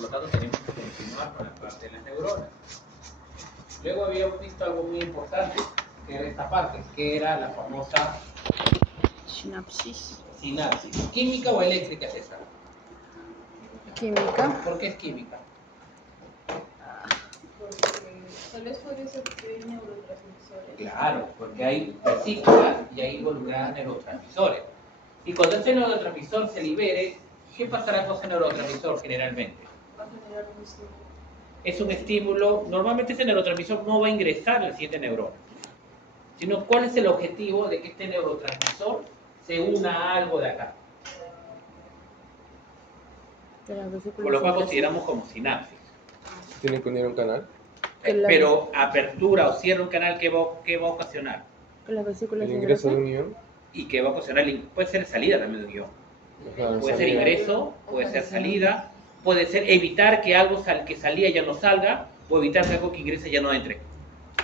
por lo tanto tenemos que continuar con la parte de las neuronas. Luego habíamos visto algo muy importante, que era esta parte, que era la famosa Sinapsis. sinapsis. ¿Química o eléctrica es esa? Química. ¿Por qué es química? Porque tal vez podría ser que hay neurotransmisores. Claro, porque hay vesículas y hay involucradas neurotransmisores. Y cuando este neurotransmisor se libere, ¿qué pasará con ese neurotransmisor generalmente? Va a generar un estímulo. Es un estímulo, normalmente ese neurotransmisor no va a ingresar al siguiente neurona, sino cuál es el objetivo de que este neurotransmisor se una a algo de acá, De la vesícula por lo cual central. consideramos como sinapsis. ¿Tiene que unir un canal? Pero apertura o cierre un canal, ¿qué va a ocasionar? Que la vesícula ¿El se ingreso de engrose. un ion? Y que va a ocasionar, puede ser salida también de un ion. Ajá, Puede ser salida. ingreso, puede ser salida, puede ser evitar que algo que salía ya no salga, o evitar que algo que ingrese ya no entre.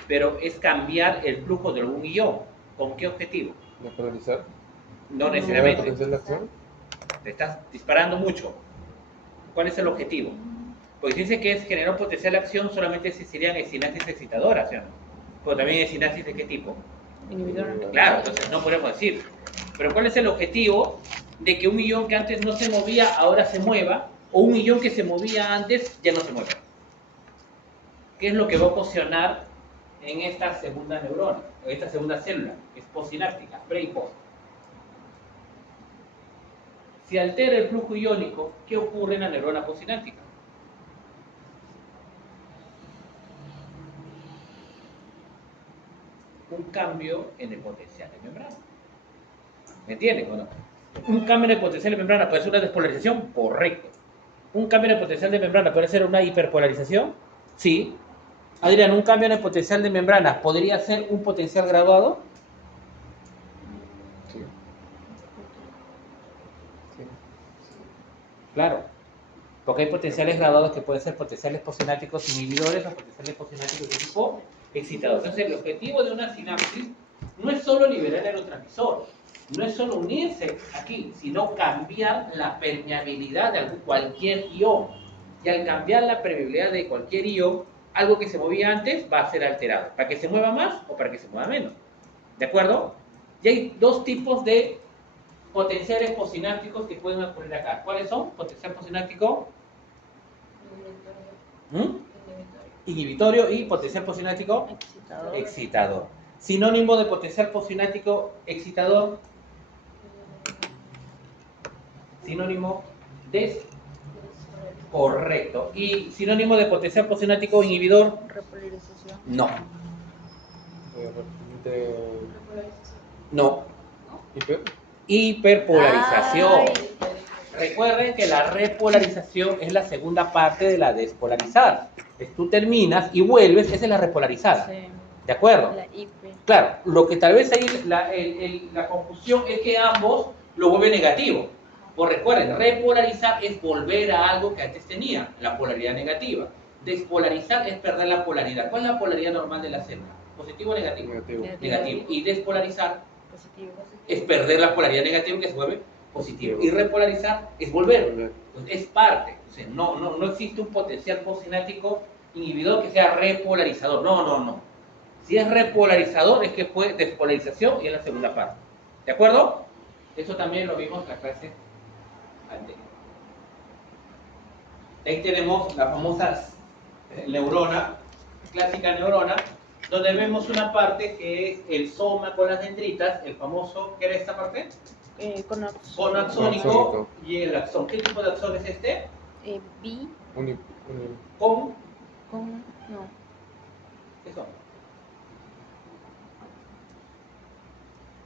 Pero es cambiar el flujo de algún ion. ¿Con qué objetivo? ¿Despolarizar? No ¿La necesariamente. potencial de acción? Te estás disparando mucho. ¿Cuál es el objetivo? Porque si dice que es generar potencial de acción, solamente serían sinapsis excitadoras, ¿sí o no? Pero también es sinapsis de qué tipo. Inhibidora. Claro, entonces no podemos decir. Pero ¿cuál es el objetivo de que un ion que antes no se movía ahora se mueva, o un ion que se movía antes ya no se mueva? ¿Qué es lo que va a ocasionar en esta segunda neurona, en esta segunda célula, que es postsináptica, pre y post? Si altera el flujo iónico, ¿qué ocurre en la neurona postsináptica? Un cambio en el potencial de membrana. ¿Me entienden o no? Un cambio en el potencial de membrana puede ser una despolarización, correcto. Un cambio en el potencial de membrana puede ser una hiperpolarización, sí. Adrián, un cambio en el potencial de membrana podría ser un potencial graduado. Sí. Sí. Claro, porque hay potenciales graduados que pueden ser potenciales postsinápticos inhibidores o potenciales postsinápticos de tipo excitador. Entonces, el objetivo de una sinapsis no es solo liberar el neurotransmisor, no es solo unirse aquí, sino cambiar la permeabilidad de cualquier ion. Y al cambiar la permeabilidad de cualquier ion, algo que se movía antes va a ser alterado, para que se mueva más o para que se mueva menos. ¿De acuerdo? Y hay dos tipos de potenciales postsinápticos que pueden ocurrir acá. ¿Cuáles son? Potencial postsináptico inhibitorio y potencial postsináptico Excitador. excitador. Sinónimo de potencial postsináptico excitador. Sinónimo correcto. ¿Y sinónimo de potencial postsináptico inhibidor? Repolarización. No. De No. hiper. Hiperpolarización. Ay. Recuerden que la repolarización es la segunda parte de la despolarizada. Tú terminas y vuelves, esa es la repolarizada. Sí. ¿De acuerdo? La hiper. Claro, lo que tal vez ahí la confusión es que ambos lo vuelven negativo. Pues recuerden, repolarizar es volver a algo que antes tenía, la polaridad negativa. Despolarizar es perder la polaridad. ¿Cuál es la polaridad normal de la célula? ¿Positivo o negativo? Negativo. Negativo. Y despolarizar Positivo. es perder la polaridad negativa que se vuelve positivo. Y repolarizar es volver. Entonces, es parte. O sea, no existe un potencial postsináptico inhibidor que sea repolarizador. No. Si es repolarizador es que fue despolarización y es la segunda parte. ¿De acuerdo? Eso también lo vimos en la clase anterior. Ahí tenemos la famosa neurona, clásica neurona, donde vemos una parte que es el soma con las dendritas, el famoso, ¿qué era esta parte? Conaxónico y el axón. ¿Qué tipo de axón es este? Bi. Con, No. ¿qué son?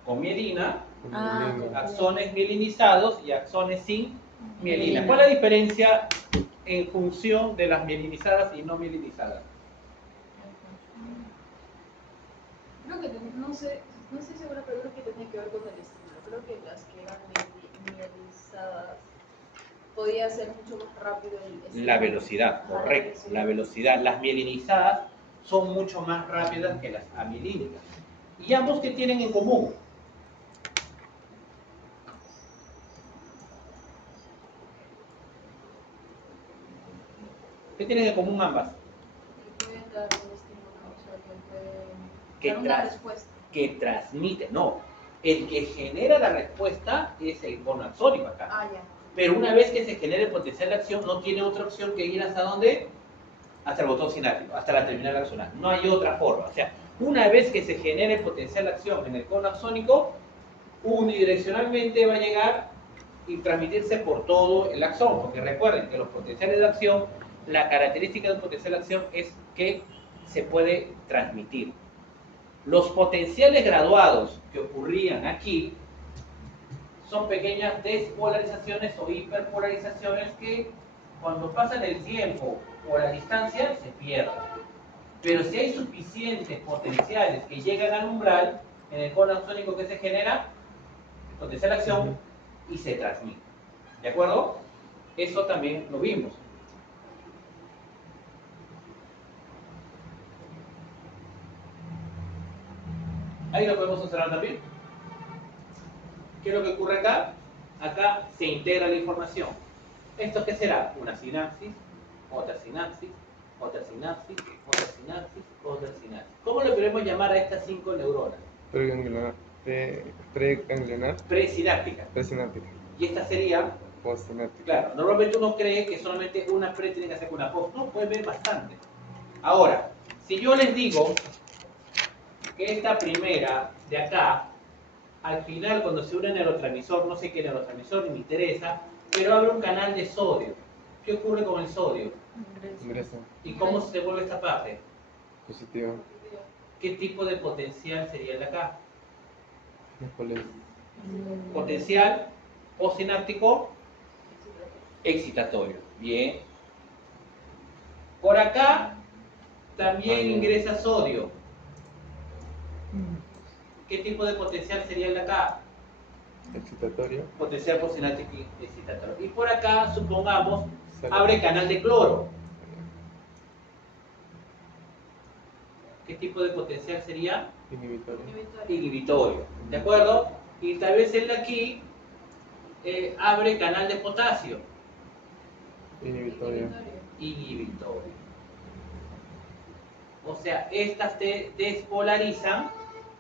Con mielina, Ah, axones mielinizados y axones sin mielina. Mielina. ¿Cuál es la diferencia en función de las mielinizadas y no mielinizadas? Creo que no estoy segura, pero creo que tenía que ver con el estímulo. Creo que las que eran mielizadas podía ser mucho más rápido el estímulo. La velocidad, Ajá, correcto. sí. La velocidad. Las mielinizadas son mucho más rápidas que las amielínicas. ¿Y ambos qué tienen en común? ¿Qué tienen en común ambas? Que pueden dar un estímulo, o sea, que pueden Que dar una respuesta. Que transmite, no. El que genera la respuesta es el cono axónico acá. Ah, ya. Pero una vez que se genere el potencial de acción, no tiene otra opción que ir hasta dónde? Hasta el botón sináptico, hasta la terminal axonal. No hay otra forma. O sea, una vez que se genere el potencial de acción en el cono axónico, unidireccionalmente va a llegar y transmitirse por todo el axón. Porque recuerden que los potenciales de acción, la característica de un potencial de acción es que se puede transmitir. Los potenciales graduados que ocurrían aquí son pequeñas despolarizaciones o hiperpolarizaciones que cuando pasan el tiempo o la distancia se pierden. Pero si hay suficientes potenciales que llegan al umbral, en el cono axónico que se genera, el potencial de acción y se transmite. ¿De acuerdo? Eso también lo vimos. Ahí lo podemos observar también. ¿Qué es lo que ocurre acá? Acá se integra la información. ¿Esto qué será? Una sinapsis, otra sinapsis, otra sinapsis, otra sinapsis, otra sinapsis. ¿Cómo le podemos llamar a estas 5 neuronas? Preganglionar. Preganglionar. Presinápticas. Presináptica. Y esta sería, Postsináptica. claro, normalmente uno cree que solamente una pre tiene que hacer con una post. No, puede ver bastante. Ahora, si yo les digo que esta primera de acá, al final cuando se une el neurotransmisor, no sé qué neurotransmisor ni me interesa, pero abre un canal de sodio. ¿Qué ocurre con el sodio? Ingresa. ¿Y cómo se devuelve esta parte? Positivo. ¿Qué tipo de potencial sería el de acá? Miércoles. Potencial postsináptico excitatorio. Bien. Por acá también ingresa sodio. ¿Qué tipo de potencial sería el de acá? Excitatorio. Potencial postsináptico excitatorio. Y por acá, supongamos, abre canal de cloro. ¿Qué tipo de potencial sería? Inhibitorio. Inhibitorio. ¿De acuerdo? Y tal vez el de aquí abre canal de potasio. Inhibitorio. Inhibitorio. O sea, estas te despolarizan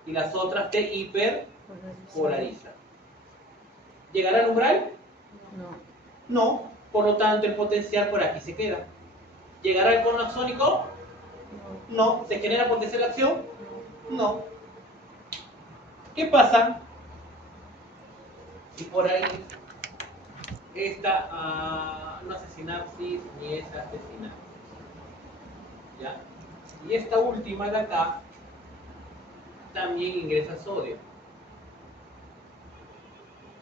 y las otras te hiperpolarizan. ¿Llegará al umbral? No. No. Por lo tanto, el potencial por aquí se queda. ¿Llegará al cono axónico? No. ¿Se genera potencial de acción? No. ¿Qué pasa si por ahí esta no hace sinapsis ni esa hace sinapsis? ¿Ya? Y esta última de acá también ingresa sodio.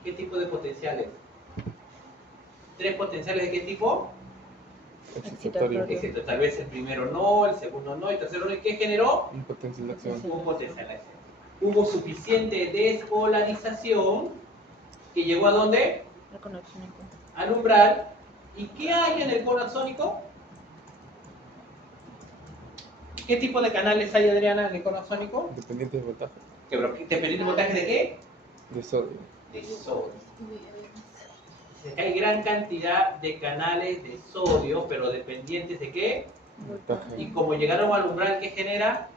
¿Qué tipo de potenciales? ¿Tres potenciales de qué tipo? Excitatorio. Excepto tal vez el primero no, el segundo no, el tercero no. ¿Y qué generó? Un potencial de acción. Un potencial de acción. Hubo suficiente despolarización que llegó a dónde? La conexión en cuenta. Al umbral. ¿Y qué hay en el cono axónico? ¿Qué tipo de canales hay, Adriana, en el cono axónico? Dependiente de voltaje. ¿Dependiente de voltaje de qué? De sodio. De sodio. Hay gran cantidad de canales de sodio, pero dependientes de qué? Voltaje. Y como llegaron al umbral, ¿qué genera?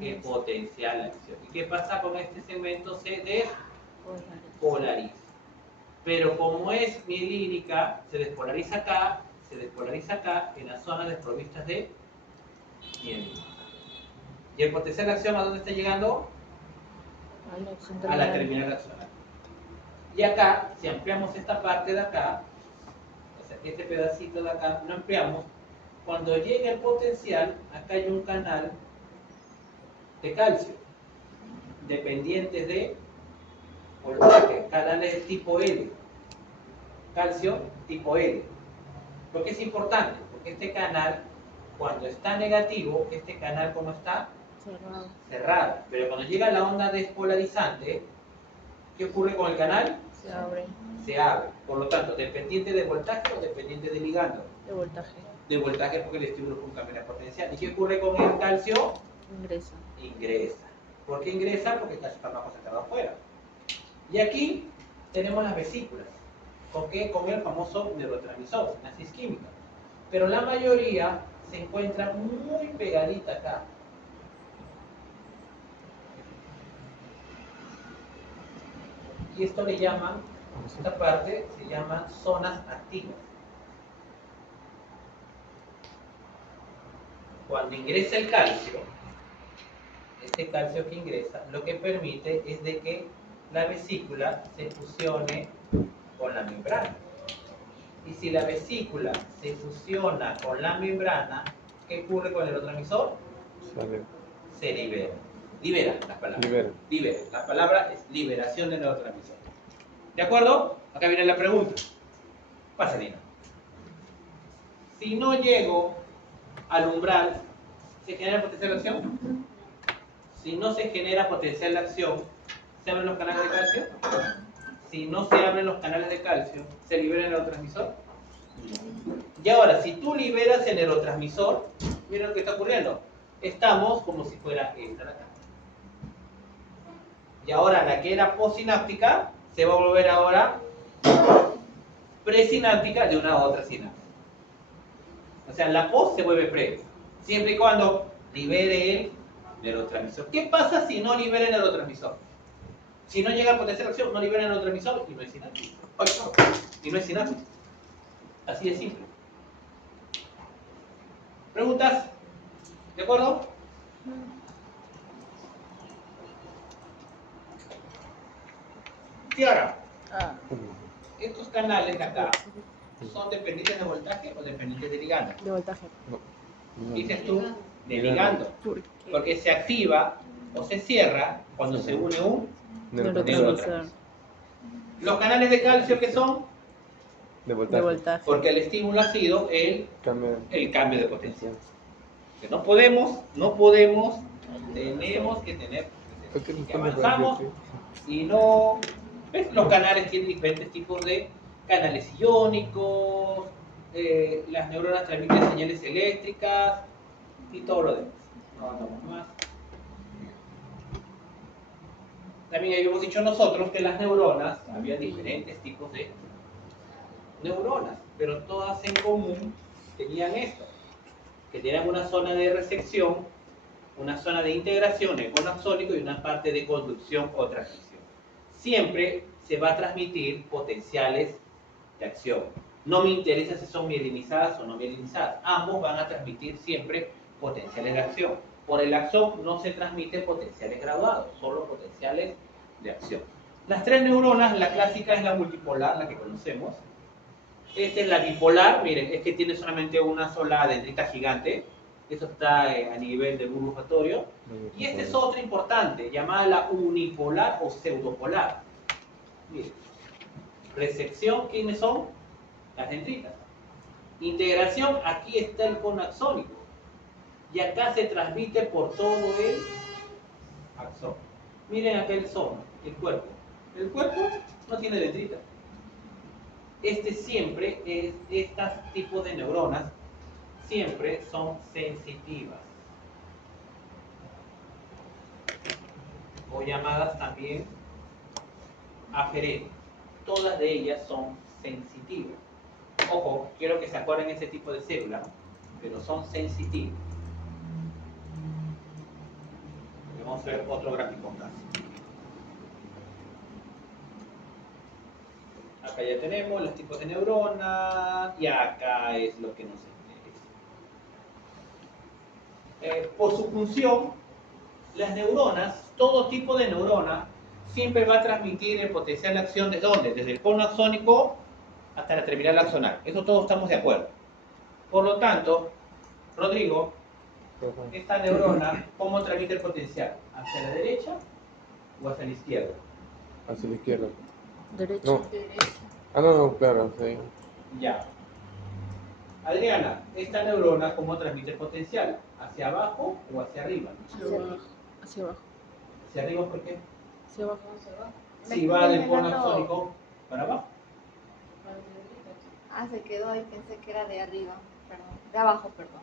El potencial de acción. ¿Y qué pasa con este segmento? Se despolariza. Pero como es mielínica, se despolariza acá en las zonas desprovistas de mielina. ¿Y el potencial de acción a dónde está llegando? A la terminal axonal. Y acá, si ampliamos esta parte de acá, o sea, este pedacito de acá, lo ampliamos, cuando llegue el potencial, acá hay un canal de calcio, dependientes de voltaje, canales tipo L, calcio tipo L. ¿Por qué es importante? Porque este canal, cuando está negativo, este canal, ¿cómo está? Cerrado. Cerrado. Pero cuando llega la onda despolarizante, ¿qué ocurre con el canal? Se abre. Se abre. Por lo tanto, ¿dependiente de voltaje o dependiente de ligando? De voltaje. De voltaje porque el estímulo es un cambio de potencial. ¿Y qué ocurre con el calcio? Ingresa. Ingresa. ¿Por qué ingresa? Porque el calcio está más concentrado afuera. Y aquí tenemos las vesículas. ¿Con qué? Con el famoso neurotransmisor, sinapsis química. pero la mayoría se encuentra muy pegadita acá. Y esto le llaman, esta parte se llama zonas activas. Cuando ingresa el calcio, este calcio que ingresa, lo que permite es de que la vesícula se fusione con la membrana. Y si la vesícula se fusiona con la membrana, ¿qué ocurre con el neurotransmisor? Sale. Se libera. Libera la palabra. Libera. Libera. La palabra es liberación del neurotransmisor. ¿De acuerdo? Acá viene la pregunta. Pasa, Lina. Si no llego al umbral, ¿se genera potencial de acción? Si no se genera potencial de acción, ¿se abren los canales de calcio? Si no se abren los canales de calcio, ¿se libera el neurotransmisor? Y ahora, si tú liberas el neurotransmisor, mira lo que está ocurriendo. Estamos como si fuera esta de acá. Y ahora la que era postsináptica se va a volver ahora presináptica de una otra sináptica. O sea, la post se vuelve pre, siempre y cuando libere el neurotransmisor. ¿Qué pasa si no libera el neurotransmisor? Si no llega al potencial de acción, no libera el neurotransmisor y no es sináptico. Y no es sináptico. Así de simple. ¿Preguntas? ¿De acuerdo? Y ahora, estos canales de acá son dependientes de voltaje o dependientes de ligando. De voltaje. Dices tú, de ligando. ¿Por qué? Porque se activa o se cierra cuando se une un Neurotransmisor. Los canales de calcio, ¿qué son? De De voltaje. voltaje. Porque el estímulo ha sido el Cambia. cambio de potencia. Que no podemos, tenemos que tener. Que avanzamos y no. ¿Ves? Los canales tienen diferentes tipos de canales iónicos, las neuronas transmiten señales eléctricas y todo lo demás. No andamos más. También habíamos dicho nosotros que las neuronas, había diferentes tipos de neuronas, pero todas en común tenían esto, que tenían una zona de recepción, una zona de integración, el cono axónico y una parte de conducción o transmisión. Siempre se va a transmitir potenciales de acción. No me interesa si son mielinizadas o no mielinizadas. Ambos van a transmitir siempre potenciales de acción. Por el axón no se transmiten potenciales graduados, solo potenciales de acción. Las tres neuronas, la clásica es la multipolar, la que conocemos. Esta es la bipolar, miren, es que tiene solamente una sola dendrita gigante. Eso está a nivel del bulbo olfatorio. Y esta es otra importante, llamada la unipolar o pseudopolar. Miren, recepción, ¿quiénes son? Las dendritas. Integración, aquí está el cono axónico. Y acá se transmite por todo el axón. Miren acá el zona, el cuerpo. El cuerpo no tiene dendritas. Siempre es, estos tipos de neuronas siempre son sensitivas. O llamadas también aferentes. Todas de ellas son sensitivas. Ojo, quiero que se acuerden ese tipo de células, pero son sensitivas. Vamos a ver otro gráfico acá. Acá ya tenemos los tipos de neuronas y acá es lo que nos interesa. Por su función, las neuronas, todo tipo de neurona, siempre va a transmitir el potencial de acción ¿desde dónde? Desde el cono axónico hasta la terminal axonal. Eso todos estamos de acuerdo. Por lo tanto, Rodrigo, esta neurona, ¿cómo transmite el potencial? ¿Hacia la derecha o hacia la izquierda? Hacia la izquierda. Derecha. No. Ah, no, claro, sí. Ya. Adriana, esta neurona, ¿cómo transmite el potencial? ¿Hacia abajo o hacia arriba? Hacia abajo. Hacia abajo. ¿Hacia arriba por qué? Hacia abajo. Si va del cono axónico para abajo. Ah, se quedó ahí, pensé que era de arriba, perdón. De abajo, perdón.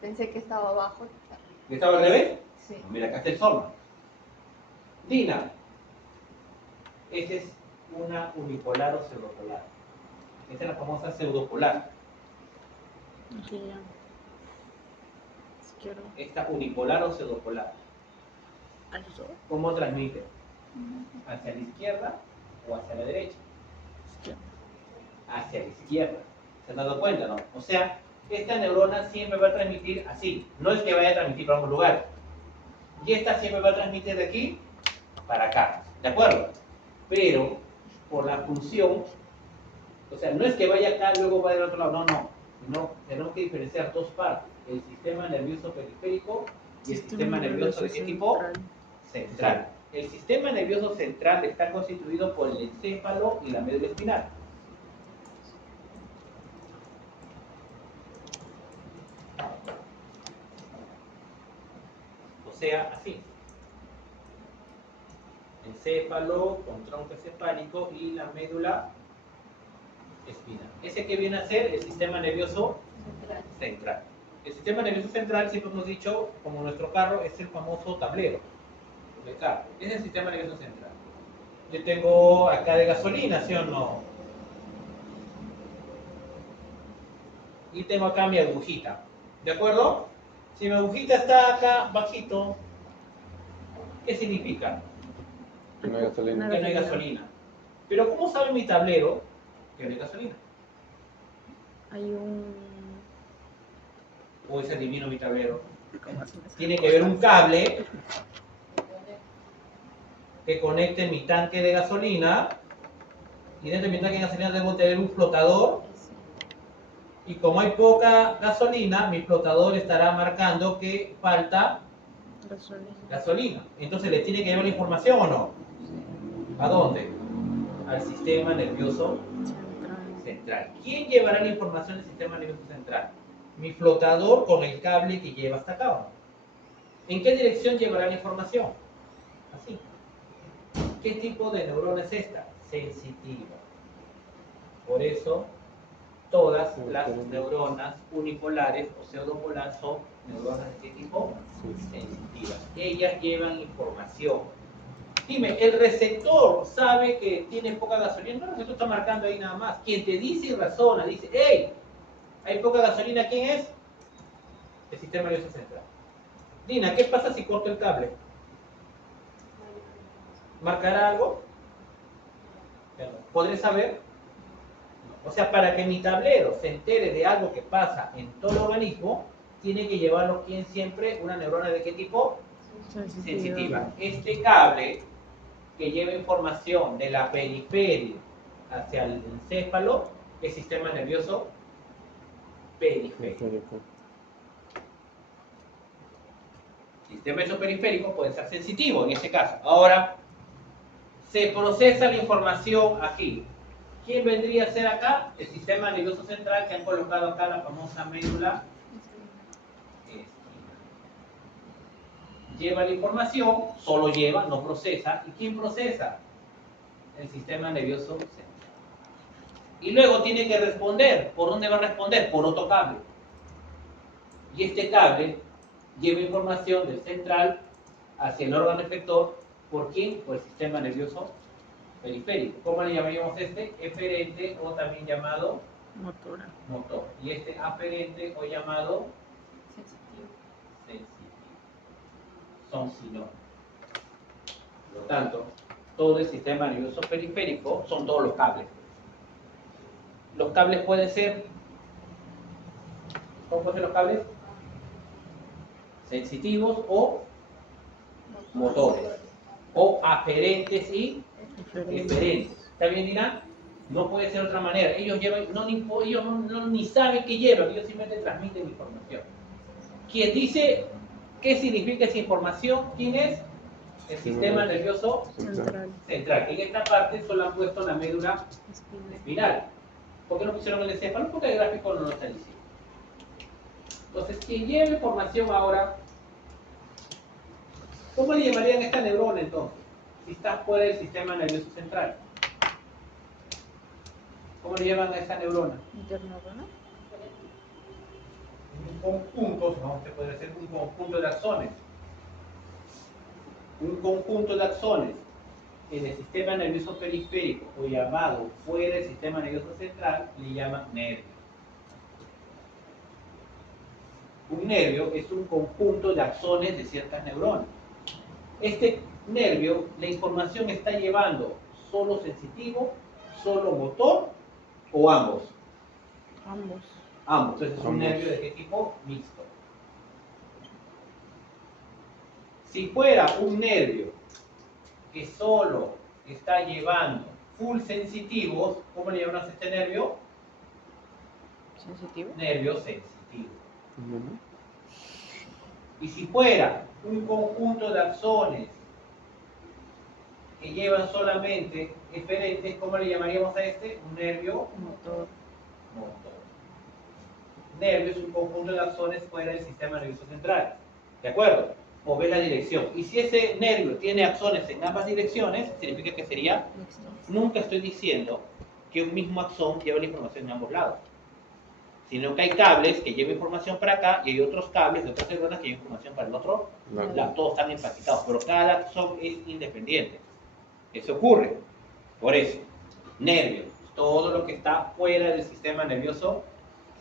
Pensé que estaba abajo. ¿Estaba al revés? Sí. Mira, acá está el soma. Dina, esta es una unipolar o pseudopolar. Esta es la famosa pseudopolar. Aquí ya. Izquierda. ¿Esta unipolar o pseudopolar? A los dos. ¿Cómo transmite? ¿Hacia la izquierda o hacia la derecha? Izquierda. Hacia la izquierda. ¿Se han dado cuenta, no? O sea, esta neurona siempre va a transmitir así. No es que vaya a transmitir para ambos lugares. Y esta siempre va a transmitir de aquí para acá. ¿De acuerdo? Pero, por la función, o sea, no es que vaya acá y luego vaya del otro lado. No, no. No, tenemos que diferenciar dos partes. El sistema nervioso periférico y el sistema nervioso ¿de qué tipo? central. Central. El sistema nervioso central está constituido por el encéfalo y la médula espinal. O sea, así. Encéfalo con tronco encefálico y la médula espinal. ¿Ese qué viene a ser? El sistema nervioso central. El sistema nervioso central, siempre hemos dicho, como nuestro carro, es el famoso tablero del carro. Es el sistema nervioso central. Yo tengo acá de gasolina, ¿sí o no? Y tengo acá mi agujita. ¿De acuerdo? Si mi agujita está acá bajito, ¿qué significa? Que no hay gasolina. Que no hay gasolina. Pero ¿cómo sabe mi tablero que no hay gasolina? Hay un. O es adivino mi tablero. ¿Cómo se llama? Tiene que haber un cable que conecte mi tanque de gasolina. Y dentro de mi tanque de gasolina debo tener un flotador. Y como hay poca gasolina, mi flotador estará marcando que falta Gasolina. gasolina. Entonces le tiene que llevar la información o no. ¿A dónde? Al sistema nervioso Central. central. ¿Quién llevará la información del sistema nervioso central? Mi flotador con el cable que lleva hasta acá. ¿O no? ¿En qué dirección llevará la información? Así. ¿Qué tipo de neurona es esta? Sensitiva. Por eso, todas las neuronas unipolares o pseudopolares son neuronas de qué tipo? Sensitivas. Ellas llevan información. Dime, ¿el receptor sabe que tiene poca gasolina? No, el receptor está marcando ahí nada más. Quien te dice y razona, dice, ¡hey! ¿Hay poca gasolina? ¿Quién es? El sistema nervioso central. Dina, ¿qué pasa si corto el cable? ¿Marcará algo? ¿Podré saber? O sea, para que mi tablero se entere de algo que pasa en todo el organismo, tiene que llevarlo ¿quién siempre? ¿Una neurona de qué tipo? Sensitiva. Este cable que lleva información de la periferia hacia el encéfalo es sistema nervioso periférico. El sistema nervioso periférico puede ser sensitivo en este caso. Ahora, se procesa la información aquí. ¿Quién vendría a ser acá? El sistema nervioso central que han colocado acá la famosa médula espinal. Lleva la información, solo lleva, no procesa. ¿Y quién procesa? El sistema nervioso central. Y luego tiene que responder. ¿Por dónde va a responder? Por otro cable. Y este cable lleva información del central hacia el órgano efector. ¿Por quién? Por el sistema nervioso periférico. ¿Cómo le llamaríamos este? Eferente o también llamado Motora. motor. Y este aferente o llamado Sensitivo. sensitivo. Son sinónimos. Por lo tanto, todo el sistema nervioso periférico son todos los cables. Los cables pueden ser, ¿cómo pueden ser los cables? Sensitivos o motores. O aferentes y eferentes. ¿Está bien, Dina? No puede ser de otra manera. Ellos ni saben qué llevan, ellos simplemente transmiten información. Quien dice qué significa esa información, ¿quién es? El sistema nervioso Central. central. En esta parte solo han puesto la médula Espinal. espinal. ¿Por qué no pusieron el encéfalo? Porque el gráfico no lo está diciendo. Entonces, quien lleva información ahora, ¿cómo le llamarían a esta neurona entonces? Si está fuera del sistema nervioso central. ¿Cómo le llaman a esa neurona? Interneuronal. Un conjunto, no, este puede ser un conjunto de axones. Un conjunto de axones en el sistema nervioso periférico o llamado fuera del sistema nervioso central le llaman nervio. Un nervio es un conjunto de axones de ciertas neuronas. Este nervio, la información está llevando solo sensitivo, solo motor o ambos. Ambos. Ambos. Entonces es un Ambos. nervio de qué tipo? Mixto. Si fuera un nervio que solo está llevando full sensitivos, ¿cómo le llamamos a este nervio? Sensitivo. Nervio sensitivo. Ujú. Y si fuera un conjunto de axones que llevan solamente eferentes, ¿cómo le llamaríamos a este? Un nervio Motor. motor. Nervio es un conjunto de axones fuera del sistema nervioso central. ¿De acuerdo? O ves la dirección. Y si ese nervio tiene axones en ambas direcciones, significa que sería... Mixto. Nunca estoy diciendo que un mismo axón lleva la información en ambos lados, sino que hay cables que llevan información para acá y hay otros cables de otras neuronas que llevan información para el otro Claro. lado. Todos están empaquetados, pero cada axón es independiente. Eso ocurre. Por eso, nervio, todo lo que está fuera del sistema nervioso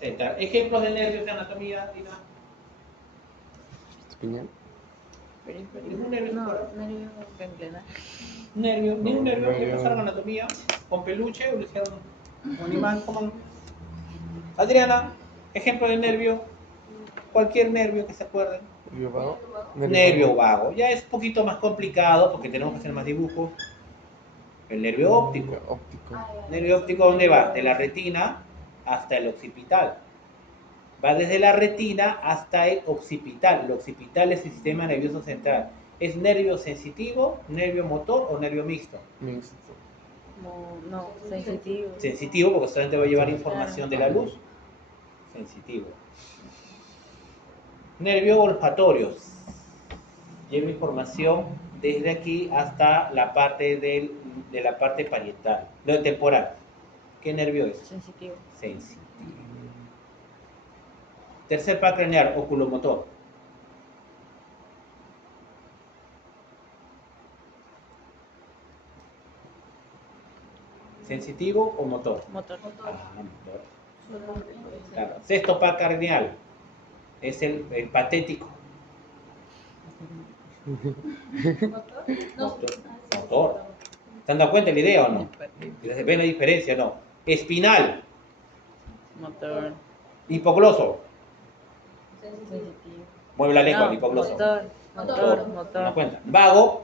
central. Ejemplos de nervios de anatomía, Lina. Espinal. Periférico. Ningún nervio No, central. nervio ganglionar. Ningún nervio que Nervio. pasaron anatomía con peluche o le hicieron un animal como... Adriana, ejemplo de nervio, cualquier nervio que se acuerden. Nervio vago. Nervio vago, ya es un poquito más complicado porque tenemos que hacer más dibujos. El nervio óptico. Nervio óptico. ¿Nervio óptico dónde va? De la retina hasta el occipital. Va desde la retina hasta el occipital. El occipital es el sistema nervioso central. ¿Es nervio sensitivo, nervio motor o nervio mixto? Mixto. No, sensitivo. Sensitivo porque solamente va a llevar información de la luz. Sensitivo. Nervio olfatorio. Lleva información desde aquí hasta la parte de la parte parietal, lo temporal. ¿Qué nervio es? Sensitivo. Sensitivo. Tercer par craneal, oculomotor. ¿Sensitivo o motor? Motor. Ah, motor. Claro. Sexto par craneal es el patético. ¿Motor? No. Motor. Motor. ¿Se han dado cuenta de la idea o no? ¿Ven la diferencia o no? Espinal, Motor. hipogloso. Sensitivo. Mueve la lengua, No, el hipogloso. Motor. ¿Se Motor. dan Motor. cuenta? Vago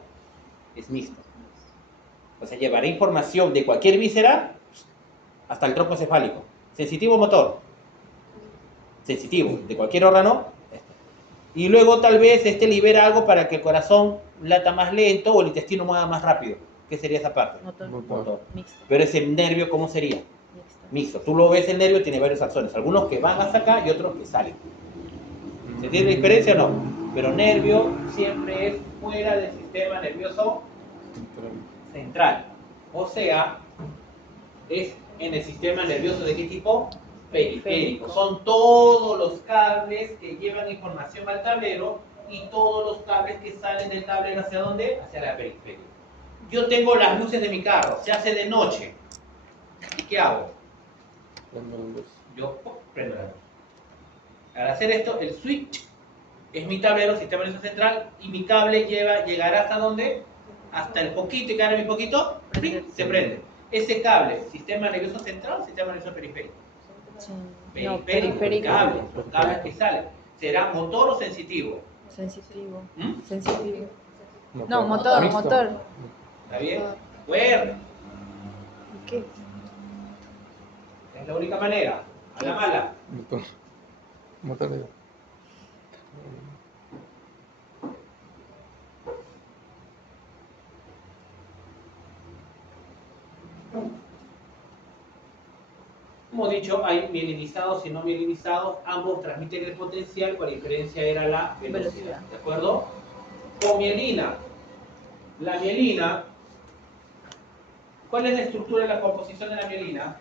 es mixto. O sea, llevará información de cualquier víscera hasta el tronco cefálico. Sensitivo motor. Sensitivo, de cualquier órgano. Y luego tal vez libera algo para que el corazón lata más lento o el intestino mueva más rápido. ¿Qué sería esa parte? Motor. Motor. Mixto. Pero ese nervio, ¿cómo sería? Mixto. Mixto. Tú lo ves, el nervio tiene varios axones. Algunos que van hasta acá y otros que salen. ¿Se entiende la diferencia o no? Pero nervio siempre es fuera del sistema nervioso central. O sea, es en el sistema nervioso ¿de qué tipo? Periférico. Son todos los cables que llevan información al tablero y todos los cables que salen del tablero ¿hacia dónde? Hacia la periferia. Yo tengo las luces de mi carro, se hace de noche. ¿Y qué hago? Prendo la luz. Yo prendo la luz. Al hacer esto, el switch es mi tablero, sistema nervioso central, y mi cable llegará hasta dónde? Hasta el poquito, y cada mi poquito, ¡pling!, se prende. Ese cable, sistema nervioso central o sistema nervioso periférico. No, Periférico, periférico. los cables que salen. ¿Será motor o sensitivo? Sensitivo. ¿Mm? Sensitivo. No, motor, Mixto. motor. ¿Está bien? Bueno, ¿Qué? es la única manera. A la mala. Motor. Motor de... Como he dicho, hay mielinizados y no mielinizados. Ambos transmiten el potencial, con la diferencia era la velocidad. ¿De acuerdo? Con mielina. La mielina, ¿cuál es la estructura y la composición de la mielina?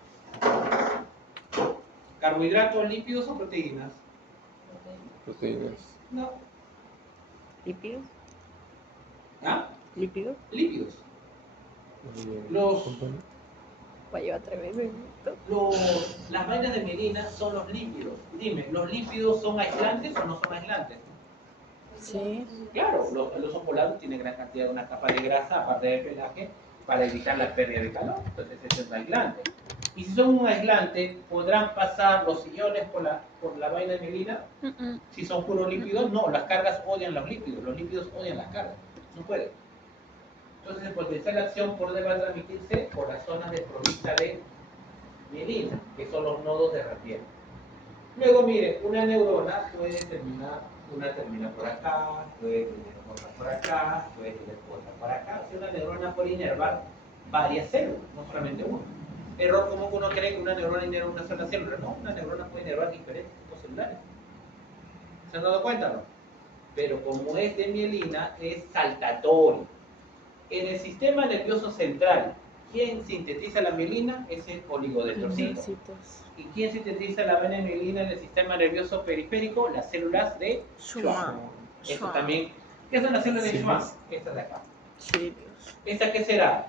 ¿Carbohidratos, lípidos o proteínas? Proteínas. No. ¿Lípidos? ¿Ah? ¿Lípidos? Lípidos. Los- Componentes. Va, lleva 3 veces. Las vainas de mielina son los lípidos. Dime, ¿los lípidos son aislantes o no son aislantes? Sí. Claro, los oso polar tienen gran cantidad de una capa de grasa aparte del pelaje para evitar la pérdida de calor. Entonces ese es un aislante. Y si son un aislante, ¿podrán pasar los iones por la vaina de mielina? Si son puros lípidos, no. Las cargas odian los lípidos odian las cargas. No puede. Entonces el potencial de acción por dónde va a transmitirse por las zonas desprovista de mielina, que son los nodos de Rampier. Luego, mire, una neurona puede terminar, una termina por acá, puede tener otra por acá, puede tener otra por acá. O sea, una neurona puede inervar varias células, no solamente una. Error común que uno cree que una neurona inerva una sola célula. No, una neurona puede inervar diferentes tipos celulares. ¿Se han dado cuenta o no? Pero como es de mielina, es saltatorio. En el sistema nervioso central, ¿quién sintetiza la mielina? Es el oligodendrocito. ¿Y quién sintetiza la vaina de mielina en el sistema nervioso periférico? Las células de Schwann. Esto también. ¿Qué son las células de Schwann? Estas de acá. ¿Esta qué será?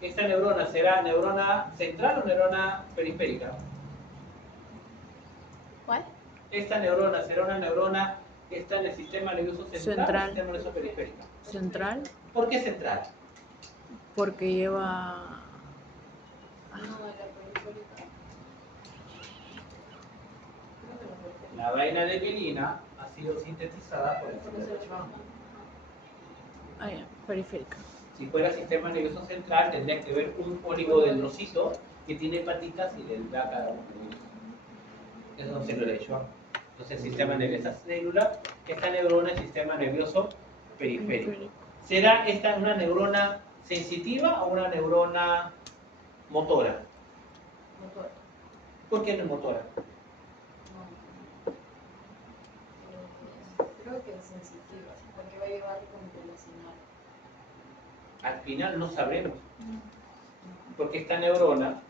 ¿Esta neurona será neurona central o neurona periférica? ¿Cuál? ¿Esta neurona será una neurona que está en el sistema nervioso central o en el sistema nervioso periférico? Central, ¿Por qué central? porque lleva... No, la periférica. Creo que la periférica. La vaina de mielina ha sido sintetizada por el sistema de Schwann. Ah, ya, periférica. Si fuera sistema nervioso central, tendría que ver un oligodendrocito que tiene patitas y le da a cada uno de ellos. Esas son células de Schwann. Entonces, el sistema nervioso, esa célula, esta neurona es sistema nervioso periférico. ¿Será esta una neurona sensitiva o una neurona motora? Motor. ¿Por qué no es motora? No. Creo que es sensitiva, porque va a llevar como que la señal. Al final no sabremos. Porque esta neurona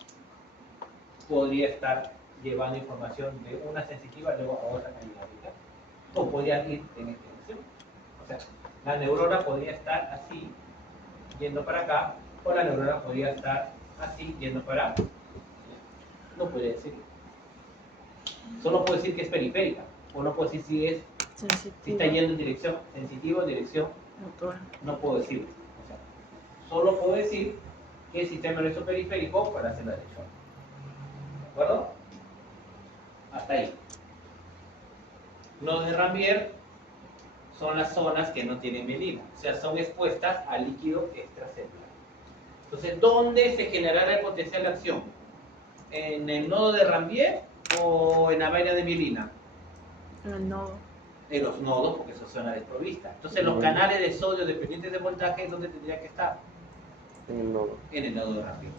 podría estar llevando información de una sensitiva luego a otra calidad. O podría ir en esta dirección. O sea, la neurona podría estar así, yendo para acá, o la neurona podría estar así, yendo para acá. No puede decir. Solo puede decir que es periférica, o no puede decir si está yendo en dirección sensitiva o en dirección motora. no puedo decir. O sea, solo puedo decir que el sistema nervioso periférico para hacer la dirección. ¿De acuerdo? Hasta ahí. Nodos de Rampier son las zonas que no tienen mielina, o sea, son expuestas al líquido extracelular. Entonces, ¿dónde se generará el potencial de acción? ¿En el nodo de Rampier o en la vaina de mielina? En el nodo. En los nodos, porque eso es zona desprovista. Entonces, los canales de sodio dependientes de voltaje, ¿dónde tendría que estar? En el nodo. En el nodo de Rampier.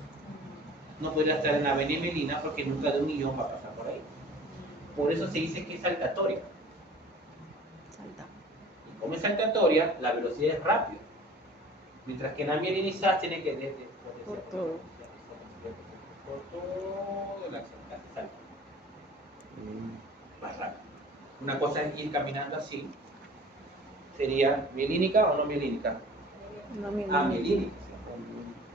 No podría estar en la vaina de mielina porque nunca de un ion va a pasar por ahí. Por eso se dice que es saltatoria. Salta. Y como es saltatoria, la velocidad es rápida. Mientras que en la mielinizada tiene que Por todo. por toda la acción, casi salta. Más rápido. Una cosa es ir caminando así. ¿Sería mielínica o no mielínica? No me Mielínica.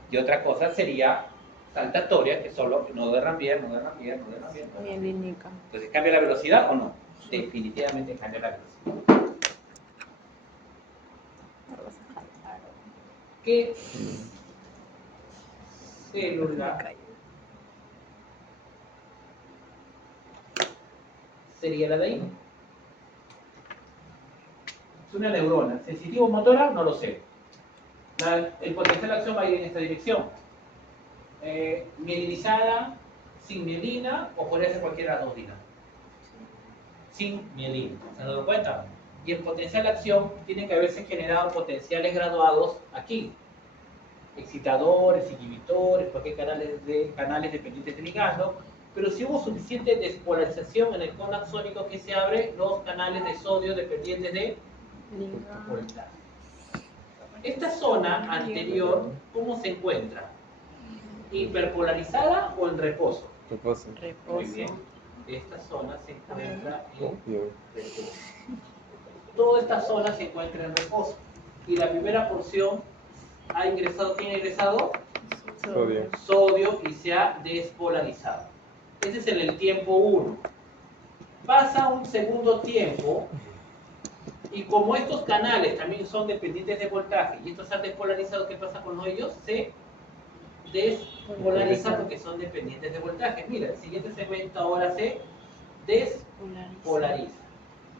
Y otra cosa sería saltatoria, que solo nodo de Rampier, nodo de Rampier, nodo de Rampier. mielínica. Entonces, ¿cambia la velocidad o no? Definitivamente cambia la velocidad. ¿Qué célula sería la de ahí? Es una neurona. ¿Sensitivo motora? No lo sé. El potencial de acción va a ir en esta dirección. Mielinizada, sin mielina, o podría ser cualquiera de las dos dinámicas. Sin mielina. ¿Se han dado cuenta? Y el potencial de acción tiene que haberse generado potenciales graduados aquí. Excitadores, inhibidores, cualquier canales dependientes de ligando. Pero si hubo suficiente despolarización en el cono axónico que se abre, los canales de sodio dependientes de voltaje. Esta zona anterior, ¿cómo se encuentra? ¿Hiperpolarizada o en reposo? ¿Qué pasa? Muy bien. Esta zona se encuentra en Bien. reposo. Toda esta zona se encuentra en reposo. Y la primera porción ha ingresado, ¿quién ha ingresado? Sodio. sodio y se ha despolarizado. Ese es en el tiempo 1. Pasa un segundo tiempo y como estos canales también son dependientes de voltaje y estos se han despolarizado, ¿qué pasa con ellos? Se despolarizan porque son dependientes de voltaje. Mira, el siguiente segmento ahora se despolariza.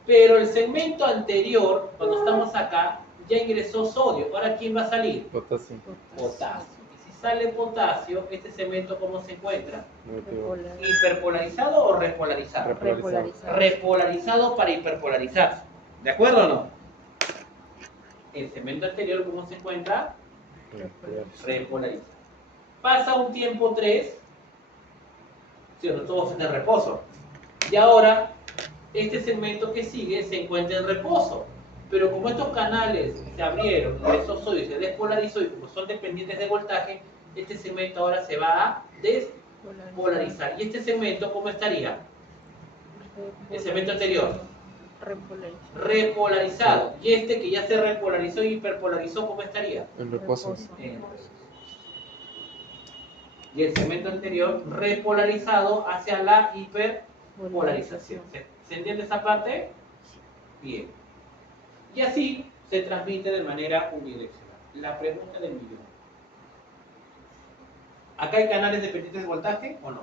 Pero el segmento anterior, cuando estamos acá, ya ingresó sodio. Ahora, ¿quién va a salir? Potasio. Potasio. Y si sale potasio, este segmento, ¿cómo se encuentra? Negativo. ¿Hiperpolarizado o repolarizado? Repolarizado. Repolarizado para hiperpolarizarse. ¿De acuerdo o no? El segmento anterior, ¿cómo se encuentra? Repolarizado. Pasa un tiempo 3, ¿sí o no? Todos en reposo. Y ahora, este segmento que sigue se encuentra en reposo. Pero como estos canales se abrieron, ingresó sodio y se despolarizó, y como son dependientes de voltaje, este segmento ahora se va a despolarizar. ¿Y este segmento cómo estaría? El segmento anterior. Repolarizado. Y este que ya se repolarizó y hiperpolarizó, ¿cómo estaría? En reposo. En reposo. Y el segmento anterior repolarizado hacia la hiperpolarización. ¿Se entiende esa parte? Bien. Y así se transmite de manera unidireccional. La pregunta del millón. ¿Acá hay canales dependientes de voltaje o no?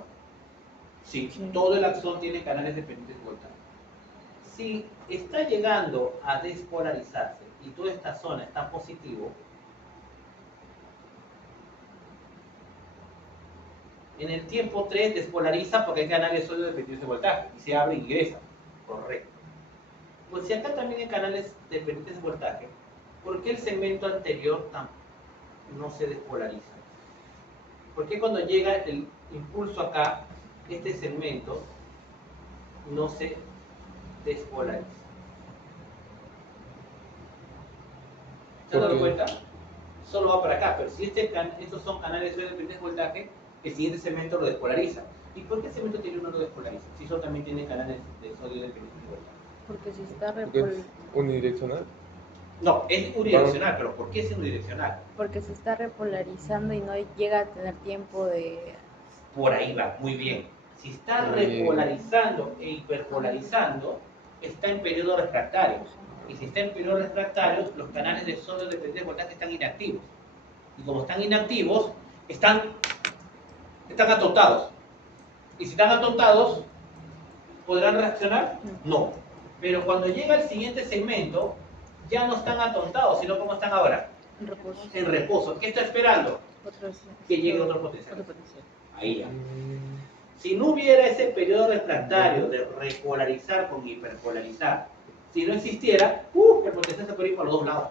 Sí, Sí. todo el axón tiene canales dependientes de voltaje. Si está llegando a despolarizarse y toda esta zona está positivo, en el tiempo 3 despolariza porque hay canales sodio dependientes de voltaje y se abre y ingresa. Correcto. Pues si acá también hay canales dependientes de voltaje, ¿por qué el segmento anterior no se despolariza? ¿Por qué cuando llega el impulso acá, este segmento no se despolariza? ¿Se han dado cuenta? Solo va para acá, pero si estos son canales sodio dependientes de voltaje, el siguiente segmento lo despolariza. ¿Y por qué el segmento anterior no lo despolariza? Si eso también tiene canales de sodio dependientes de voltaje. Porque si está Porque es unidireccional. No, es unidireccional, pero ¿por qué es unidireccional? porque se está repolarizando y no llega a tener tiempo de Por ahí va, muy bien. Si está Muy bien. repolarizando e hiperpolarizando, está en periodo refractario. Y si está en periodo refractario, los canales de sodio dependientes de voltaje están inactivos. Y como están inactivos, están atontados. Y si están atontados, ¿podrán reaccionar? No. Pero cuando llega el siguiente segmento, ya no están atontados, sino como están ahora, en reposo. en reposo. ¿Qué está esperando? Que llegue otro potencial. Otro potencial. Ahí ya. Si no hubiera ese periodo refractario de repolarizar con hiperpolarizar, si no existiera, el potencial se puede ir por los dos lados.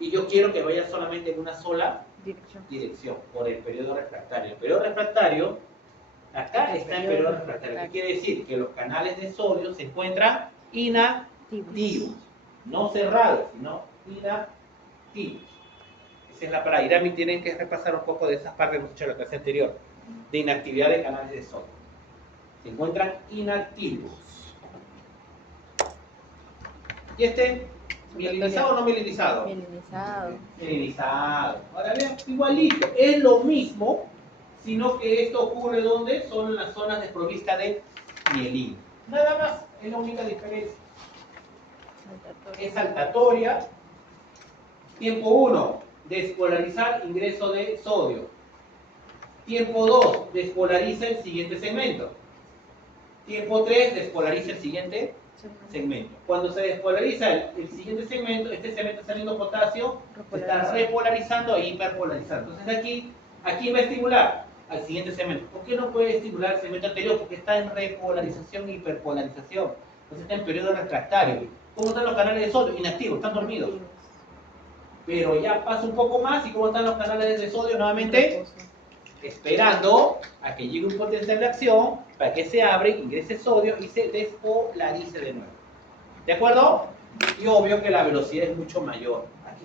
Y yo quiero que vaya solamente en una sola dirección, por el periodo refractario. El periodo refractario, acá está en periodo refractario. ¿Qué quiere decir? Que los canales de sodio se encuentran inactivos. No cerrados, sino inactivos. Esa es la palabra. Irami tienen que repasar un poco de esas partes que hemos hecho en la clase anterior, de inactividad de canales de sodio. Se encuentran inactivos. ¿Y este? ¿Mielinizado o no mielinizado? Mielinizado. Mielinizado. Ahora vean, igualito. Es lo mismo, sino que esto ocurre ¿dónde? Solo en las zonas desprovistas de mielina. Nada más, es la única diferencia. Es saltatoria. Tiempo 1, despolarizar, ingreso de sodio. Tiempo 2, despolariza el siguiente segmento. Tiempo 3, despolariza el siguiente segmento. Cuando se despolariza el siguiente segmento, este segmento está saliendo potasio, se está repolarizando e hiperpolarizando. Entonces aquí va a estimular al siguiente segmento. ¿Por qué no puede estimular el segmento anterior? Porque está en repolarización e hiperpolarización. Entonces está en periodo refractario. ¿Cómo están los canales de sodio? Inactivos, están dormidos. Pero ya pasa un poco más y ¿cómo están los canales de sodio? Nuevamente esperando a que llegue un potencial de acción para que se abre, ingrese sodio y se despolarice de nuevo. ¿De acuerdo? Y obvio que la velocidad es mucho mayor aquí,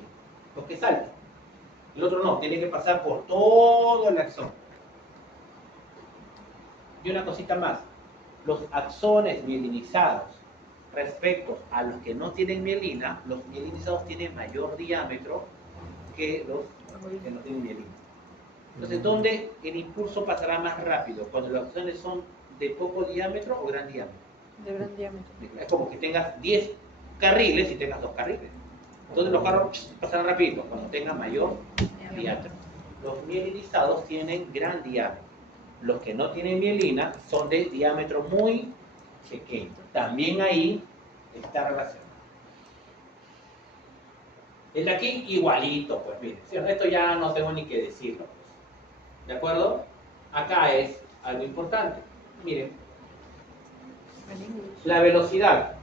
porque salta. El otro no, tiene que pasar por todo el axón. Y una cosita más, los axones mielinizados respecto a los que no tienen mielina, los mielinizados tienen mayor diámetro que los que no tienen mielina. Entonces, ¿dónde el impulso pasará más rápido? Cuando las acciones son de poco diámetro o gran diámetro. De gran diámetro. Es como que tengas 10 carriles y tengas 2 carriles. Entonces los carros pasarán rápido cuando tengan mayor diámetro. Los mielinizados tienen gran diámetro. Los que no tienen mielina son de diámetro muy pequeño. También ahí está relacionado. El de aquí igualito, pues miren. ¿Sí? Esto ya no tengo ni que decirlo. Pues. ¿De acuerdo? Acá es algo importante. Miren. La velocidad.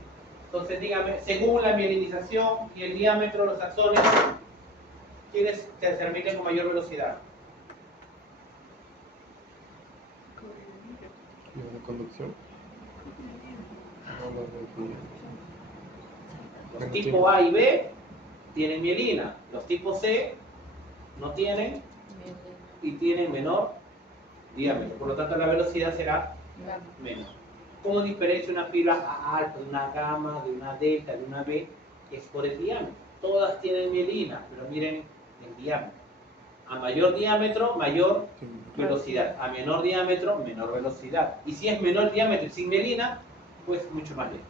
Entonces dígame, según la mielinización y el diámetro de los axones, ¿quiénes se terminan con mayor velocidad? ¿La conducción? Los tipos A y B tienen mielina, los tipos C no tienen y tienen menor diámetro, por lo tanto la velocidad será menor. ¿Cómo diferencia una fibra A alfa de una gamma, de una delta, de una B? Es por el diámetro. Todas tienen mielina, pero miren el diámetro. A mayor diámetro, mayor velocidad. A menor diámetro, menor velocidad. Y si es menor diámetro y sin mielina, pues mucho más lento.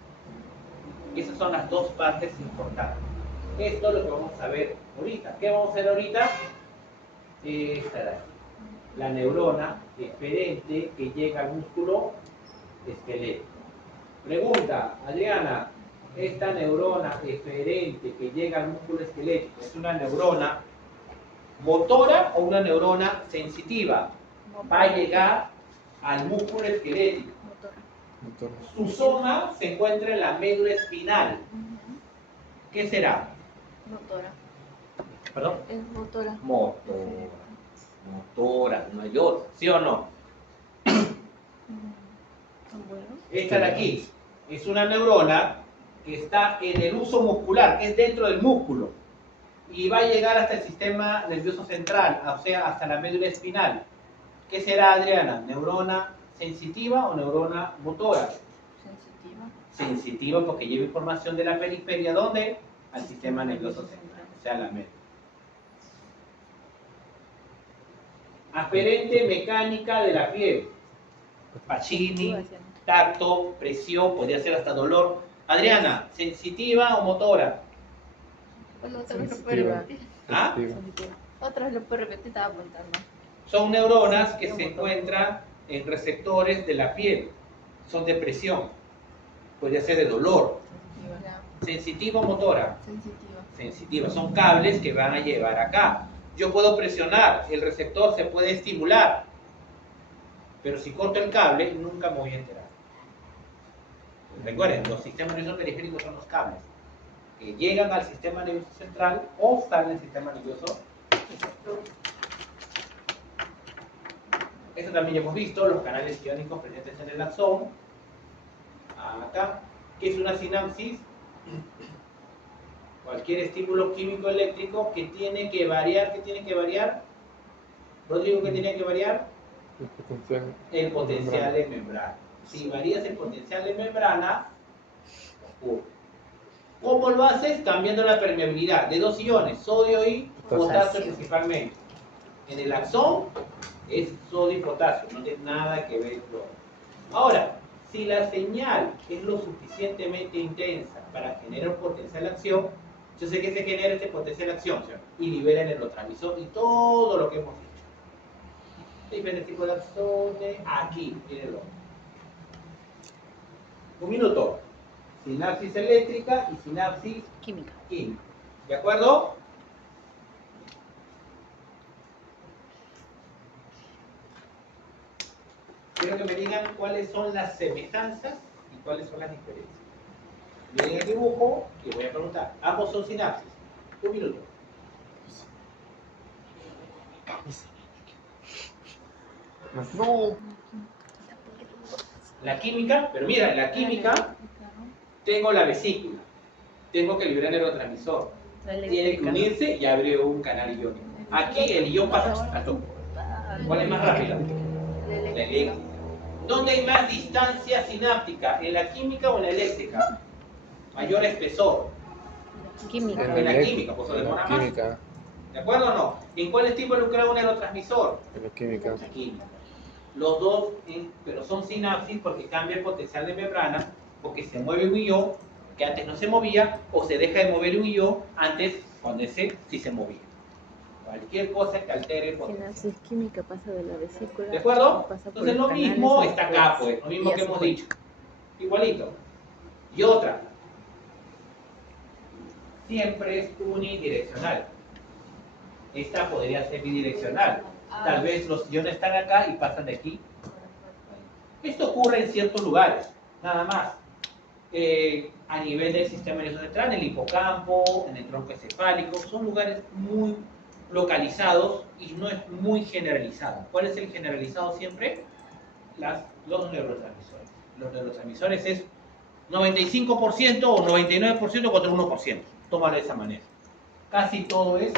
Esas son las dos partes importantes. Esto es lo que vamos a ver ahorita. ¿Qué vamos a ver ahorita? Esta de aquí. La neurona eferente que llega al músculo esquelético. Pregunta, Adriana, esta neurona eferente que llega al músculo esquelético, ¿es una neurona motora o una neurona sensitiva? Va a llegar al músculo esquelético. Motor. Su soma se encuentra en la médula espinal. ¿Qué será? Motora. ¿Perdón? Es motora. Motora. Motora, mayor, ¿sí o no? Esta de aquí es una neurona que está en el uso muscular, que es dentro del músculo, y va a llegar hasta el sistema nervioso central, o sea, hasta la médula espinal. ¿Qué será, Adriana? ¿Neurona sensitiva o neurona motora? Sensitiva. Sensitiva porque lleva información de la periferia, ¿dónde? Al sistema nervioso central, o sea, la médula. Aferente mecánica de la piel. Pacini, tacto, presión, podría ser hasta dolor. Adriana, ¿sensitiva o motora? Otra vez lo puedo Sensitiva. repetir. ¿Ah? Sensitiva. Otra vez lo puedo repetir, estaba apuntando. Son neuronas que se encuentran en receptores de la piel. Son de presión. Podría ser de dolor. Ya. ¿Sensitiva o motora? Sensitiva. Sensitiva. Son cables que van a llevar acá. Yo puedo presionar, el receptor se puede estimular. Pero si corto el cable, nunca me voy a enterar. Recuerden, los sistemas nerviosos periféricos son los cables que llegan al sistema nervioso central o salen del sistema nervioso central. Esto también ya hemos visto, los canales iónicos presentes en el axón. Acá, ¿qué es una sinapsis? Cualquier estímulo químico eléctrico que tiene que variar. ¿Qué tiene que variar? Rodrigo, ¿qué tiene que variar? El potencial de membrana. Si varías el potencial de membrana, ocurre. ¿Cómo lo haces? Cambiando la permeabilidad de dos iones, sodio y potasio principalmente. En el axón es sodio y potasio, no tiene nada que ver con lo. Ahora, si la señal es lo suficientemente intensa para generar un potencial de acción, yo sé que se genera este potencial de acción, ¿sí? Y libera el neurotransmisor y todo lo que hemos dicho. Diferentes tipos de axones, aquí, mírenlo. Un minuto. Sinapsis eléctrica y sinapsis Química. química. ¿De acuerdo? Quiero que me digan cuáles son las semejanzas y cuáles son las diferencias. Miren el dibujo y voy a preguntar. Ambos son sinapsis. Un minuto. No. La química, pero mira, en la química tengo la vesícula. Tengo que liberar el neurotransmisor. Tiene que unirse y abrir un canal iónico. Aquí el ion pasa al toque. ¿Cuál es más rápida? La La eléctrica. eléctrica. ¿Dónde hay más distancia sináptica? ¿En la química o en la eléctrica? Mayor espesor. Química. En la química, pues se demora más. Química. ¿De acuerdo o no? ¿En cuál está involucrado un neurotransmisor? En la química. La química. Los dos, pero son sinapsis porque cambia el potencial de membrana, porque se mueve un ion que antes no se movía, o se deja de mover un ion antes cuando ese sí se movía. Cualquier cosa que altere el potencial. Sinapsis química pasa de la vesícula. ¿De acuerdo? y pasa por Entonces los lo mismo canales está después, acá, pues, lo mismo y que ya se hemos fue. dicho. Igualito. Y otra. Siempre es unidireccional. Esta podría ser bidireccional. Tal vez los iones están acá y pasan de aquí. Esto ocurre en ciertos lugares, nada más. A nivel del sistema nervioso central, en el hipocampo, en el tronco encefálico, son lugares muy localizados y no es muy generalizado. ¿Cuál es el generalizado siempre? Los neurotransmisores. Los neurotransmisores es 95% o 99% contra 1%. Tómalo de esa manera. Casi todo es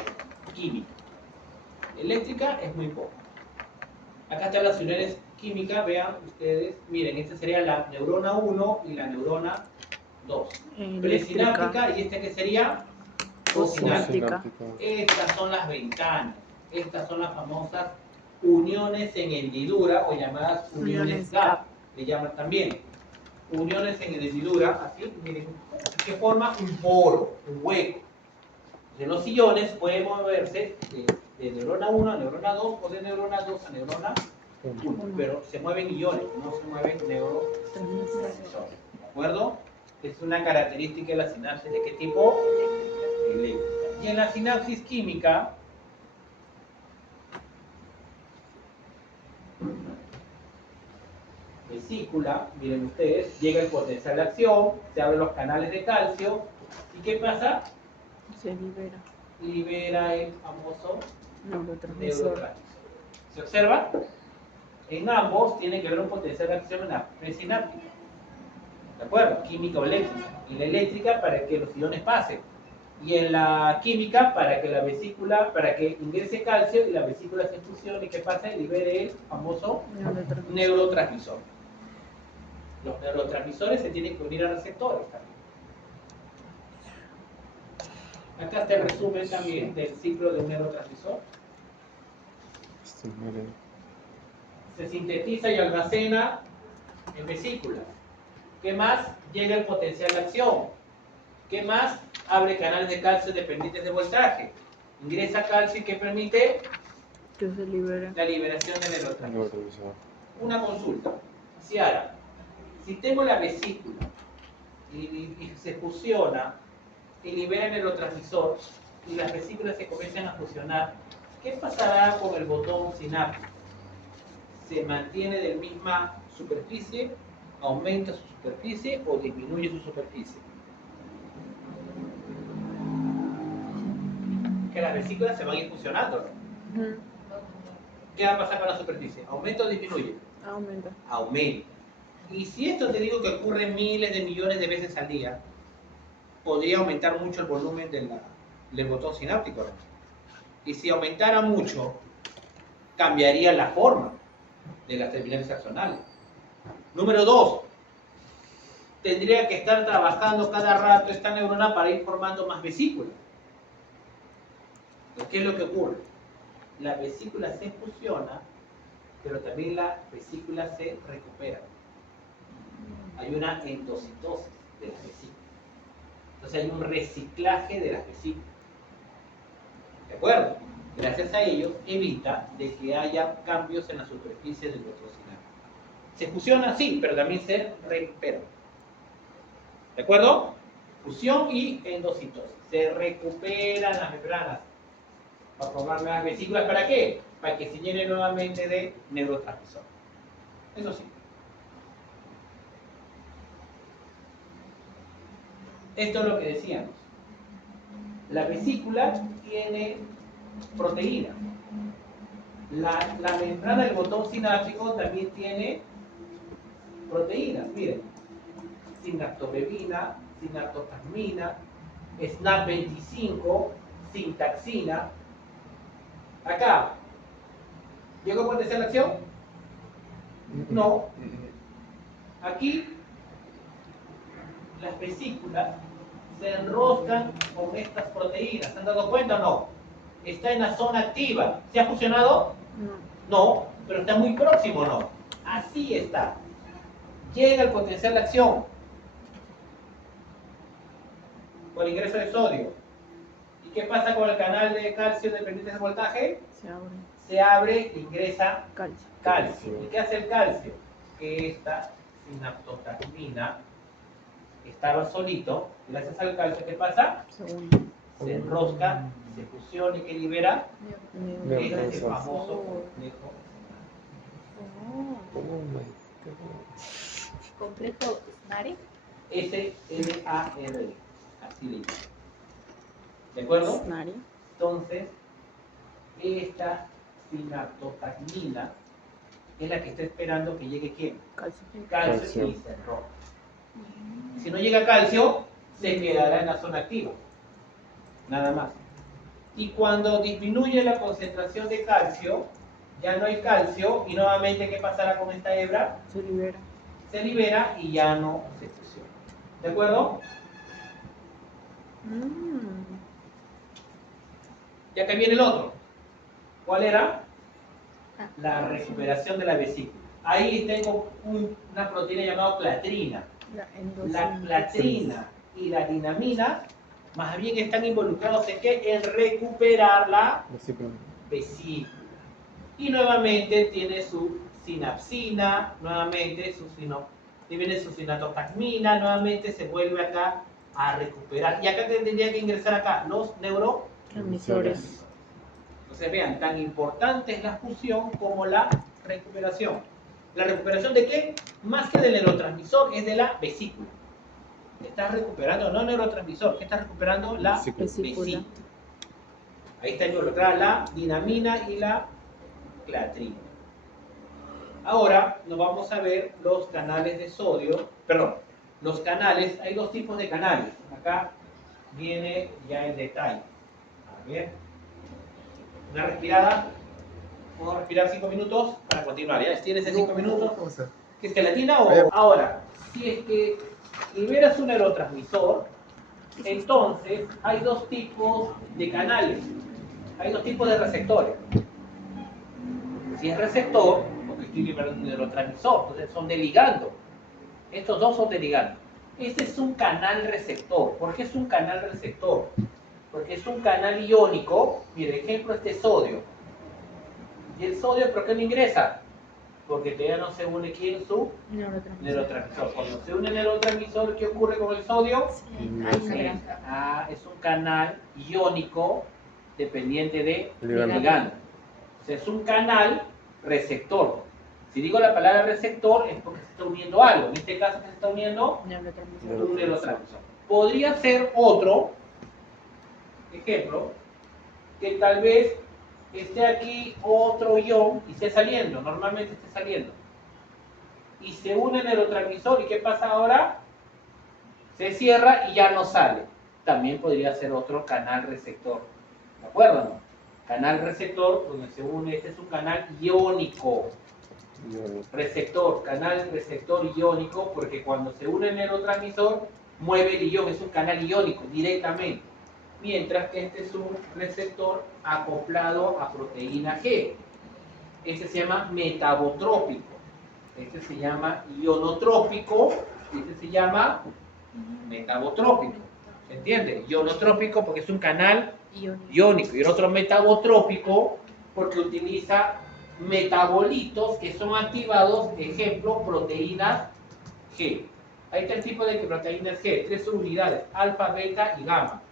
química. Eléctrica es muy poco. Acá están las uniones químicas, vean ustedes. Miren, esta sería la neurona 1 y la neurona 2. Presináptica, y esta que sería Postsináptica. Estas son las ventanas. Estas son las famosas uniones en hendidura o llamadas uniones gap. Le llaman también. Uniones en hendidura, así, miren, que forma un poro, un hueco. De los iones pueden moverse de neurona 1 a neurona 2 o de neurona 2 a neurona 1, pero se mueven iones, no se mueven neurotransmisores. ¿De acuerdo? Es una característica de la sinapsis. ¿De qué tipo? Eléctrica. Y en la sinapsis química, vesícula, miren ustedes, llega el potencial de acción, se abren los canales de calcio, ¿y qué pasa? Se libera. Libera el famoso Neurotransmisor. neurotransmisor. ¿Se observa? En ambos tiene que haber un potencial de acción en la presináptica. ¿De acuerdo? Química o eléctrica. En la eléctrica para que los iones pasen. Y en la química para que la vesícula, para que ingrese calcio y la vesícula se fusione y que pase, libere el famoso neurotransmisor. Los neurotransmisores se tienen que unir a receptores también. Acá está el resumen también del ciclo de un neurotransmisor. Se sintetiza y almacena en vesículas. ¿Qué más? Llega el potencial de acción. ¿Qué más? Abre canales de calcio dependientes de voltaje. Ingresa calcio y ¿qué permite? Que se libera. La liberación del neurotransmisor. Una consulta. Ciara, si tengo la vesícula y se fusiona y libera el neurotransmisor y las vesículas se comienzan a fusionar, ¿qué pasará con el botón sináptico? ¿Se mantiene de la misma superficie? ¿Aumenta su superficie o disminuye su superficie? Que las vesículas se van a ir fusionando. Ujú. ¿Qué va a pasar con la superficie? ¿Aumenta o disminuye? Aumenta. Aumenta. Y si esto te digo que ocurre miles de millones de veces al día, podría aumentar mucho el volumen del botón sináptico, ¿no? Y si aumentara mucho, cambiaría la forma de las terminales axonales. Número 2, tendría que estar trabajando cada rato esta neurona para ir formando más vesículas. ¿Qué es lo que ocurre? La vesícula se fusiona, pero también la vesícula se recupera. Hay una endocitosis de las vesículas. Entonces hay un reciclaje de las vesículas. ¿De acuerdo? Gracias a ello evita de que haya cambios en la superficie del botón sináptico. Se fusiona, sí, pero también se recupera. ¿De acuerdo? Fusión y endocitosis. Se recuperan las membranas para formar nuevas vesículas. ¿Para qué? Para que se llene nuevamente de neurotransmisor. Eso sí. Esto es lo que decíamos. La vesícula tiene proteína. La membrana del botón sináptico también tiene proteínas. Miren, sinaptobebina, sinaptoplasmina, SNAP25, sintaxina. Acá, ¿llegó a potenciar la acción? No. Aquí, las vesículas se enroscan con estas proteínas. ¿Se han dado cuenta o no? está en la zona activa. ¿Se ha fusionado? No. No, pero está muy próximo, ¿no? Así está. Llega el potencial de acción con el ingreso de sodio. ¿Y qué pasa con el canal de calcio dependiente de voltaje? Se abre. Se abre e ingresa Calcio. calcio. ¿Y qué hace el calcio? Que esta sinaptotaxmina estaba solito, gracias al calcio, ¿qué pasa? Segundo. Se enrosca, se fusiona y que libera Neurotransmisor. este famoso complejo. Oh my god. Complejo SNARI. SNARI, así le llaman. ¿De acuerdo? SNARI. Entonces, esta sinaptotaxmina es la que está esperando que llegue ¿quién? Calcio. Calcio Calcio. y se enrosca. Si no llega calcio, se quedará en la zona activa. Nada más. Y cuando disminuye la concentración de calcio, ya no hay calcio y nuevamente ¿qué pasará con esta hebra? Se libera. Se libera y ya no se fusiona. ¿De acuerdo? Y acá viene el otro. ¿Cuál era? La recuperación de la vesícula. Ahí tengo una proteína llamada clatrina. La clatrina y la dinamina más bien están involucrados en qué? En recuperar la Vesícula. vesícula. Y nuevamente tiene su sinapsina, nuevamente viene su sinaptotaxmina, nuevamente se vuelve acá a recuperar. Y acá tendría que ingresar acá los Transmisores. Entonces vean, tan importante es la fusión como la recuperación. ¿La recuperación de qué? Más que del neurotransmisor, es de la vesícula. Estás recuperando, no el neurotransmisor, estás recuperando la Vesícula. vesícula. Ahí está involucrada la dinamina y la clatrina. Ahora nos vamos a ver los canales de sodio, perdón, los canales, hay dos tipos de canales. Acá viene ya el detalle. A ver, una respirada. Vamos a respirar 5 minutos para continuar. ¿Ya tienes 5 minutos? O sea, ¿Qué es gelatina o...? Ahora, si es que liberas un neurotransmisor, entonces hay dos tipos de canales, hay dos tipos de receptores. Si es receptor, porque estoy liberando un neurotransmisor, entonces son de ligando. Estos dos son de ligando. Este es un canal receptor. ¿Por qué es un canal receptor? Porque es un canal iónico. Mire, ejemplo, este es sodio. ¿Y el sodio por qué no ingresa? Porque todavía no se une ¿quién? Su neurotransmisor. Cuando se une el neurotransmisor, ¿qué ocurre con el sodio? Es un canal iónico dependiente de ligando. O sea, es un canal receptor. Si digo la palabra receptor es porque se está uniendo algo. En este caso se está uniendo un neurotransmisor. Podría ser otro ejemplo que tal vez esté aquí otro ion y esté saliendo, normalmente esté saliendo. Y se une el neurotransmisor, ¿y qué pasa ahora? Se cierra y ya no sale. También podría ser otro canal receptor. ¿De acuerdo o no? Canal receptor, donde se une, este es un canal iónico. Receptor, canal receptor iónico, porque cuando se une el neurotransmisor, mueve el ion, es un canal iónico directamente. Mientras que este es un receptor acoplado a proteína G. Este se llama metabotrópico. Este se llama ionotrópico. Y este se llama metabotrópico. ¿Se entiende? Ionotrópico porque es un canal iónico. Y el otro metabotrópico porque utiliza metabolitos que son activados, ejemplo, proteínas G. Ahí está el tipo de proteínas G, 3 unidades, alfa, beta y gamma.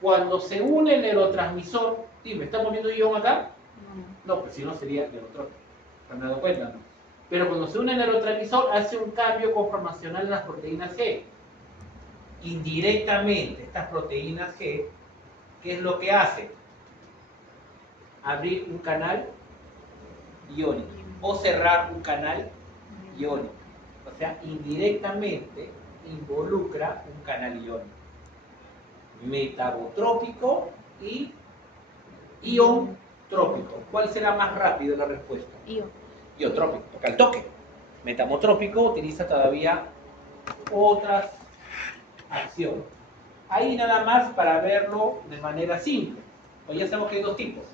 Cuando se une el neurotransmisor, dime, ¿está moviendo ion acá? No, pues si no sería neurotrópico. ¿Se han dado cuenta? No. Pero cuando se une el neurotransmisor, hace un cambio conformacional en las proteínas G. Indirectamente, estas proteínas G, ¿qué es lo que hace? Abrir un canal iónico o cerrar un canal iónico. O sea, indirectamente involucra un canal iónico. Metabotrópico y iontrópico. ¿Cuál será más rápido la respuesta? Iontrópico, porque al toque. Metabotrópico utiliza todavía otras acciones. Ahí nada más para verlo de manera simple. Pues ya sabemos que hay dos tipos,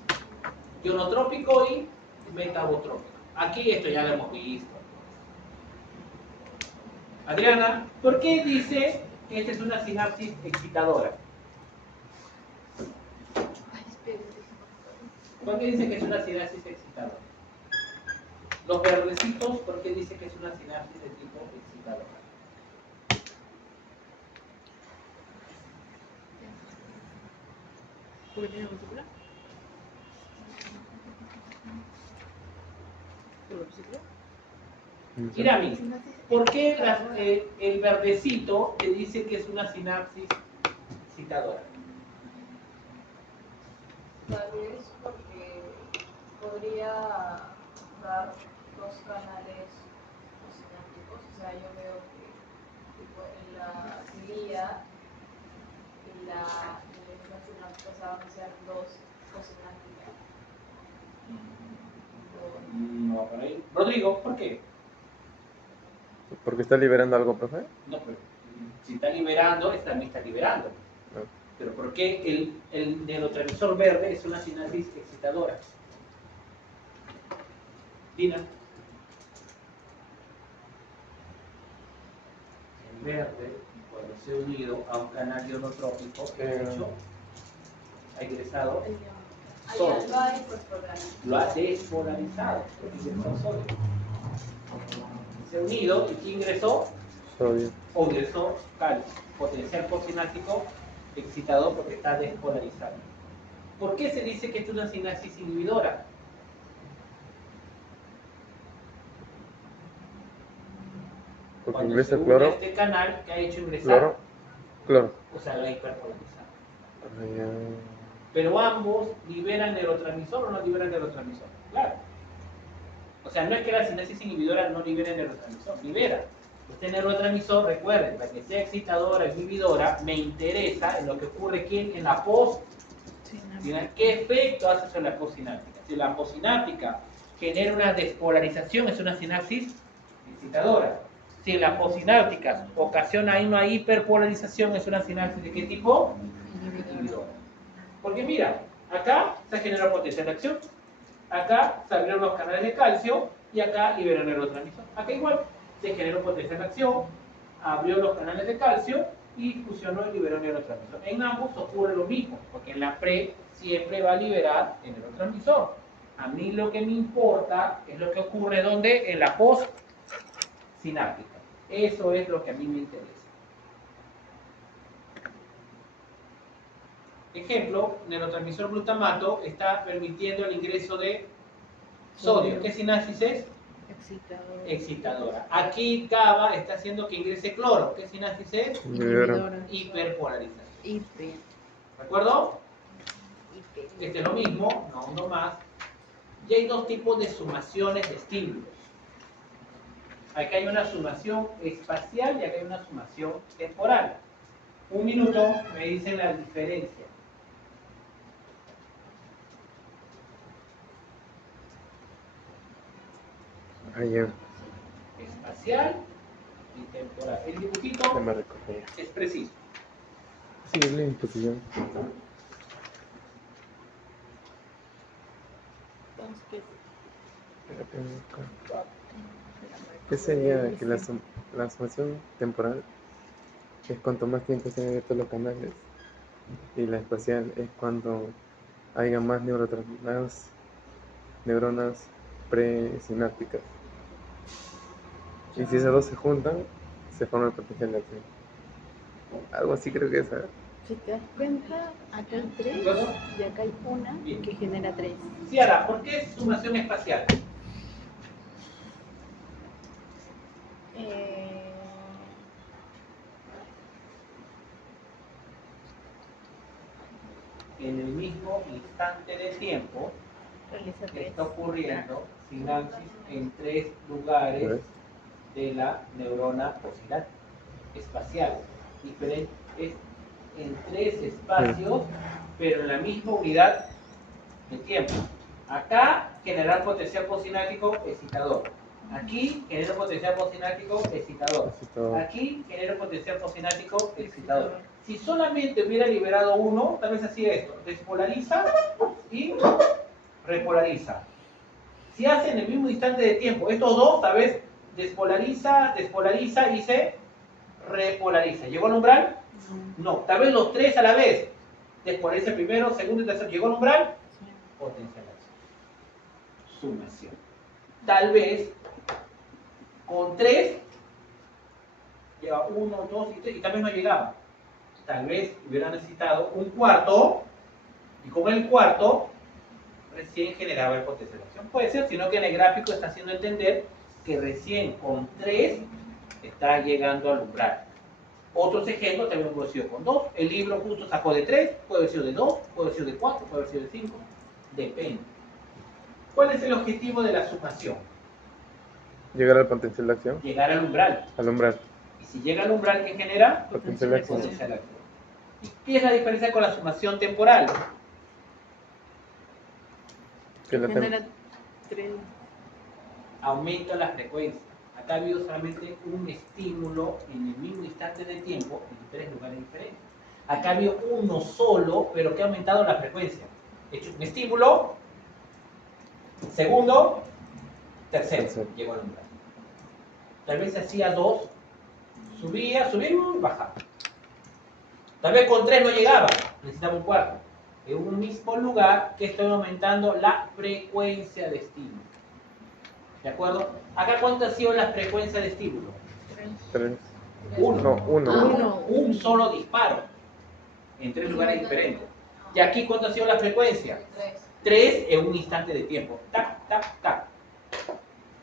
ionotrópico y metabotrópico. Aquí esto ya lo hemos visto. Adriana, ¿por qué dice que esta es una sinapsis excitadora? Ay, espérenme. ¿Por qué dice que es una sinapsis excitadora? Los verdecitos, ¿por qué dice que es una sinapsis de tipo excitadora? ¿Porque tiene vesícula? ¿Por la vesícula? Irami, ¿por qué el verdecito te dice que es una sinapsis excitadora? Tal vez porque podría dar dos canales sinápticos. O sea, yo veo que tipo, en la glía y la sináptica se van a hacer dos cosinápticas. No, por ahí. Rodrigo, ¿por qué? ¿Porque está liberando algo, profe? No, pero si está liberando, también está liberando. No. Pero ¿por qué el neurotransmisor verde es una sinapsis excitadora? Dina. El verde, cuando se ha unido a un canal ionotrópico, ¿qué ha hecho? Ha ingresado sodio. Lo ha incorporado. Lo ha despolarizado, porque ingresó sodio. Se ha unido y ¿qué ingresó? Sodio. O ingresó calcio, potencial postsináptico excitador porque está despolarizado. ¿Por qué se dice que esto es una sinapsis inhibidora? Porque Cuando ingresa se une cloro. a este canal que ha hecho ingresar, Cloro. o sea, lo ha hiperpolarizado. Ah, ya. Pero ambos liberan neurotransmisor o no liberan neurotransmisor. Claro. O sea, no es que la sinapsis inhibidora no libere neurotransmisor, libera. Este neurotransmisor, recuerden, para que sea excitadora, inhibidora, me interesa en lo que ocurre aquí en la post. ¿Qué efecto hace sobre la postsináptica? Si la postsináptica genera una despolarización, es una sinapsis excitadora. Si la postsináptica ocasiona una hiperpolarización, es una sinapsis ¿de qué tipo? Inhibidora. Porque mira, acá se generó potencial de acción, acá se abrieron los canales de calcio y acá liberó neurotransmisor. Acá igual se generó potencial de acción, abrió los canales de calcio y fusionó y liberó neurotransmisor. En ambos ocurre lo mismo, porque en la pre siempre va a liberar el neurotransmisor. A mí lo que me importa es lo que ocurre donde en la post sináptica. Eso es lo que a mí me interesa. Ejemplo, neurotransmisor glutamato está permitiendo el ingreso de sodio. ¿Qué sinapsis es? Excitador. Excitadora. Aquí GABA está haciendo que ingrese cloro. ¿Qué sinapsis es? Inhibidora. Hiperpolarización. Hiper. ¿De acuerdo? Hiper. Este es lo mismo, no uno más. Y hay dos tipos de sumaciones de estímulos. Acá hay una sumación espacial y acá hay una sumación temporal. Un minuto me dicen la diferencia. Ah, ya. Espacial y temporal. El Ya dibujito me recordé. es preciso. Sí, es la imposición. Entonces, ¿qué es? ¿Qué sería que la sumación temporal es cuanto más tiempo se han abierto los canales y la espacial es cuando haya más neuronas presinápticas? Y si esas dos se juntan, se forma el potencial de acción. Algo así creo que es. Si te das cuenta, acá hay tres ¿Bueno? y acá hay una Bien. que genera tres. Ciara, ¿por qué es sumación espacial? En el mismo instante de tiempo Realiza tres. está ocurriendo sinapsis en tres lugares de la neurona postsináptica espacial. Diferente, es en tres espacios, pero en la misma unidad de tiempo. Acá generar potencial postsináptico excitador. Aquí genero potencial postsináptico excitador. Excitador. Aquí genero potencial postsináptico excitador. Si solamente hubiera liberado uno, tal vez hacía esto. Despolariza y repolariza. Si hace en el mismo instante de tiempo, estos dos, tal vez despolariza y se repolariza. ¿Llegó al umbral? No. Tal vez los tres a la vez. Despolariza primero, segundo y tercero. ¿Llegó al umbral? Potencial. Sumación. Tal vez con 3 lleva 1, 2 y 3 y tal vez no llegaba. Tal vez hubiera necesitado un cuarto y con el cuarto recién generaba el potencial de acción. Puede ser, sino que en el gráfico está haciendo entender que recién con 3 está llegando al umbral. Otros ejemplos también puede haber sido con 2. El libro justo sacó de 3, puede haber sido de 2, puede haber sido de 4, puede haber sido de 5. Depende. ¿Cuál es el objetivo de la sumación? Llegar al potencial de acción. Llegar al umbral. Al umbral. Y si llega al umbral, ¿qué genera? Potencial de acción. Potencial de acción. ¿Y qué es la diferencia con la sumación temporal? Que la Genera 3. Aumenta la frecuencia. Acá ha habido solamente un estímulo en el mismo instante de tiempo en 3 lugares diferentes. Acá ha habido uno solo, pero que ha aumentado la frecuencia. He hecho un estímulo, segundo, tercero, llegó al umbral. Tal vez hacía 2, subía y bajaba. Tal vez con 3 no llegaba, necesitaba un cuarto. En un mismo lugar que estoy aumentando la frecuencia de estímulo. ¿De acuerdo? Acá, ¿cuánto ha sido la frecuencia de estímulo? 3. 1. No, 1. Un solo disparo en 3 lugares diferentes. Y aquí, ¿cuánto ha sido la frecuencia? 3 en un instante de tiempo. Tac, tac, tac.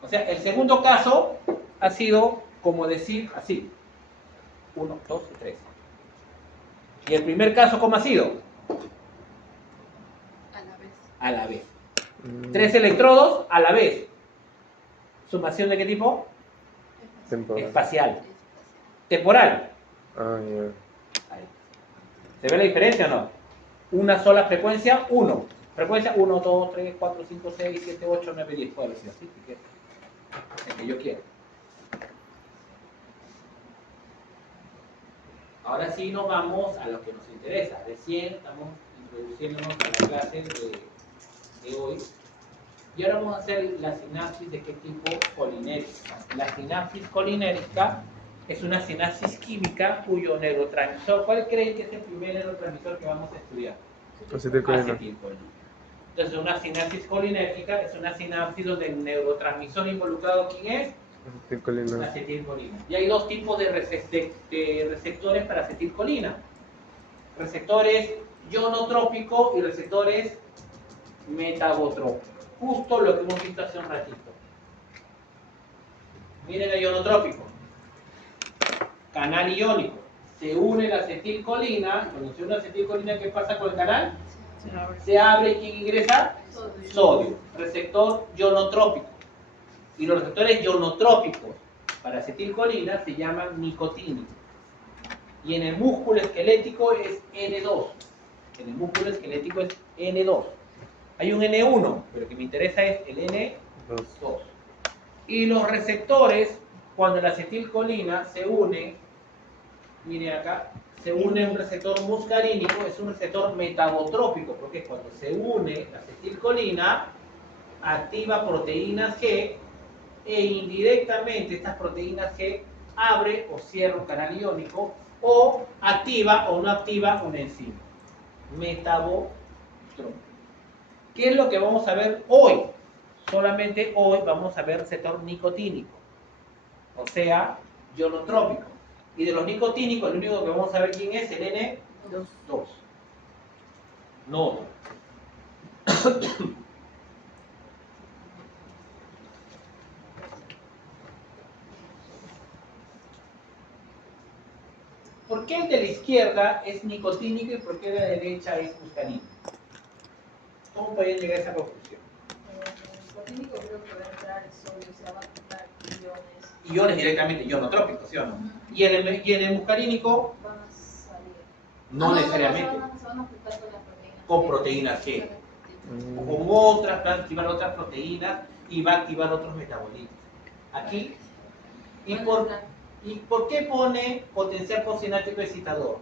O sea, el segundo caso ha sido como decir así. 1, 2 y 3. ¿Y el primer caso cómo ha sido? A la vez. A la vez. 3 electrodos a la vez. ¿Sumación de qué tipo? Temporal. Espacial. Temporal. Ah, ya. Ahí. ¿Se ve la diferencia o no? Una sola frecuencia, 1. Frecuencia 1, 2, 3, 4, 5, 6, 7, 8, 9, 10. Puede decir así, si quieres. El que yo quiero. Ahora sí nos vamos a lo que nos interesa. Recién estamos introduciéndonos a la clase de hoy. Y ahora vamos a hacer la sinapsis de qué tipo colinérica. La sinapsis colinérica es una sinapsis química cuyo neurotransmisor, ¿cuál creen que es el primer neurotransmisor que vamos a estudiar? Acetilcolina. Acetilcolina. Entonces, una sinapsis colinérgica es una sinapsis donde el neurotransmisor involucrado, ¿quién es? Acetilcolina. Acetilcolina. Y hay dos tipos de receptores para acetilcolina. Receptores ionotrópicos y receptores metabotrópicos. Justo lo que hemos visto hace un ratito. Miren el ionotrópico. Canal iónico. Se une la acetilcolina. Cuando se une la acetilcolina, ¿qué pasa con el canal? Se abre y ¿quién ingresa? Sodio. Receptor ionotrópico. Y los receptores ionotrópicos para acetilcolina se llaman nicotínicos. Y en el músculo esquelético es N2. En el músculo esquelético es N2. Hay un N1, pero el que me interesa es el N2. Y los receptores, cuando la acetilcolina se une, miren acá, se une un receptor muscarínico, es un receptor metabotrópico, porque cuando se une la acetilcolina, activa proteínas G, e indirectamente estas proteínas G abre o cierra un canal iónico, o activa o no activa una enzima. Metabotrópico. ¿Qué es lo que vamos a ver hoy? Solamente hoy vamos a ver receptor nicotínico, o sea, ionotrópico. Y de los nicotínicos, el único que vamos a ver quién es el N2. No. ¿Por qué el de la izquierda es nicotínico y por qué el de la derecha es muscarínico? ¿Cómo pueden llegar a esa conclusión? El nicotínico creo que va a entrar el sodio, o sea, va a quitar iones. Iones directamente, ionotrópicos, ¿sí o no? ¿Y en el muscarínico? Van a salir. No necesariamente. Se van a juntar con las proteínas. Con proteínas G. O con otras, va a activar otras proteínas y va a activar otros metabolitos. aquí. ¿Y ¿Cuál por, es la? ¿Y por qué pone potencial postsináptico excitador?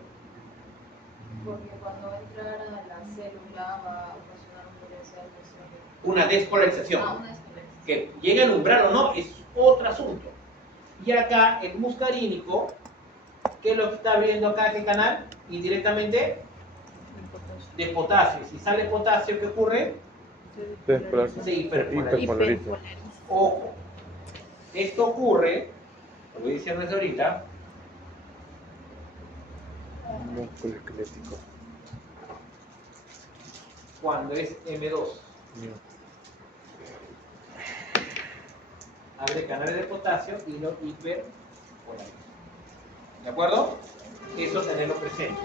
Porque cuando entra a la célula va a ocasionar un potencial positivo. Una despolarización. Una desconexión. Que llegue al umbral o no es otro asunto. Y acá el muscarínico, ¿qué es lo que está abriendo acá este canal? Indirectamente de potasio. Si sale potasio, ¿qué ocurre? Se hiperpolariza. Hiperpolariza. Ojo, esto ocurre, lo voy diciendo desde ahorita, Músculo esquelético. cuando es M2. Abre canales de potasio y lo hiperpolariza. ¿De acuerdo? Eso tenerlo presente.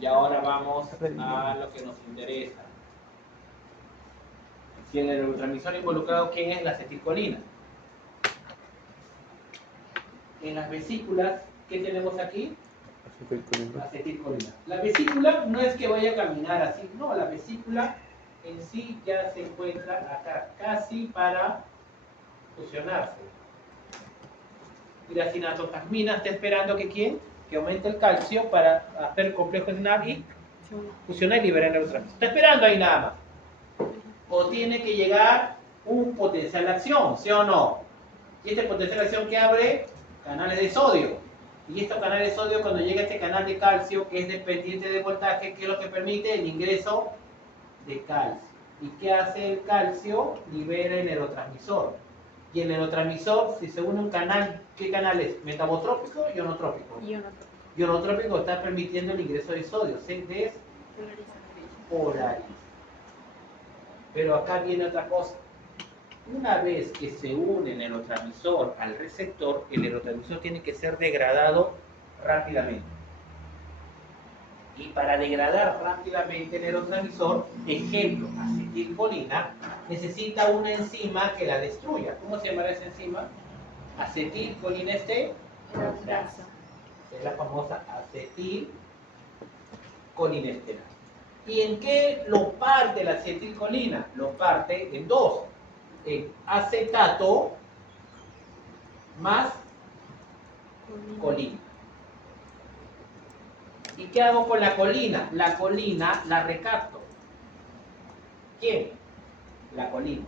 Y ahora vamos a lo que nos interesa. Si en el neurotransmisor involucrado, ¿quién es? La acetilcolina. En las vesículas, ¿qué tenemos aquí? Acetilcolina. La vesícula no es que vaya a caminar así, no, la vesícula en sí ya se encuentra acá, casi para fusionarse. Y la sinatotasmina está esperando que ¿quién? Que aumente el calcio para hacer el complejo SNAP y fusionar y liberar neurotransmisor. Está esperando ahí nada más. O tiene que llegar un potencial de acción, ¿sí o no? Y este potencial de acción que abre canales de sodio. Y estos canales de sodio, cuando llega este canal de calcio, que es dependiente de voltaje, ¿qué es lo que permite? El ingreso de calcio. ¿Y qué hace el calcio? Libera el neurotransmisor. Y el neurotransmisor, si se une un canal, ¿qué canal es? ¿Metabotrópico o ionotrópico? Ionotrópico está permitiendo el ingreso de sodio, se despolariza. Pero acá viene otra cosa. Una vez que se une el neurotransmisor al receptor, el neurotransmisor tiene que ser degradado rápidamente. Y para degradar rápidamente el neurotransmisor, ejemplo, acetilcolina, necesita una enzima que la destruya. ¿Cómo se llamará esa enzima? Acetilcolinesterasa. Es la famosa acetilcolinesterasa. ¿Y en qué lo parte la acetilcolina? Lo parte en dos. En acetato más colina. ¿Y qué hago con la colina? La colina la recapto. ¿Quién? La colina.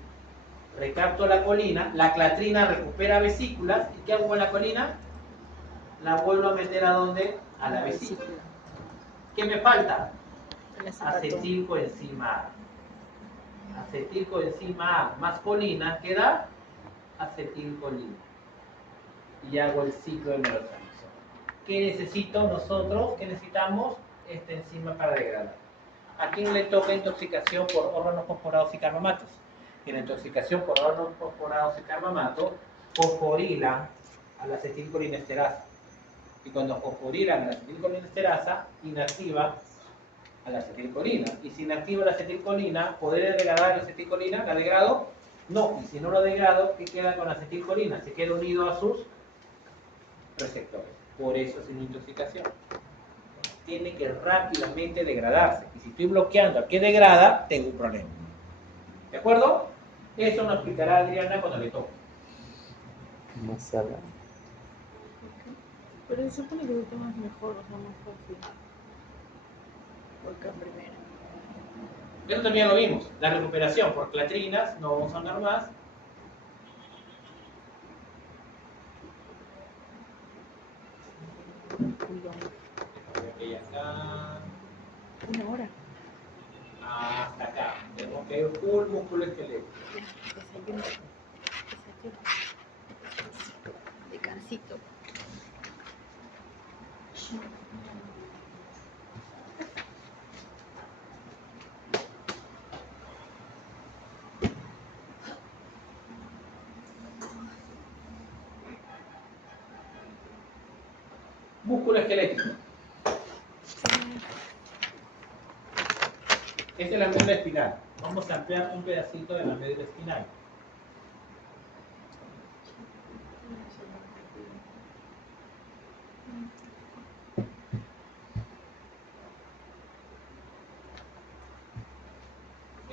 Recapto la colina, la clatrina recupera vesículas. ¿Y qué hago con la colina? La vuelvo a meter ¿a dónde? A la vesícula. ¿Qué me falta? Acetilcoenzima A. Acetilcoenzima A más colina queda acetilcolina. Y hago el ciclo de neurotransmisor. ¿Qué necesito nosotros? ¿Qué necesitamos? Esta enzima para degradar. ¿A quién le toca intoxicación por órganos fosforados y carbamatos? En la intoxicación por órganos fosforados y carbamatos, fosforilan a la acetilcolinesterasa. Y cuando fosforilan a la acetilcolinesterasa, inactiva a la acetilcolina. Y si inactiva la acetilcolina, ¿podré degradar la acetilcolina? ¿La degrado? No. Y si no lo degrado, ¿qué queda con la acetilcolina? Se queda unido a sus receptores. Por eso es una intoxicación. Tiene que rápidamente degradarse. Y si estoy bloqueando al que degrada, tengo un problema. ¿De acuerdo? Eso nos explicará Adriana cuando le toque. Masala. Pero se supone que lo tomas mejor, o sea, más fácil. Porque primero. Eso también lo vimos. La recuperación por clatrinas, no vamos a hablar más. Y acá. Una hora. Hasta acá. Tenemos que ir full músculo esquelético. Desayuno. Descansito. Músculo esquelético. Esta es la médula espinal. Vamos a ampliar un pedacito de la médula espinal.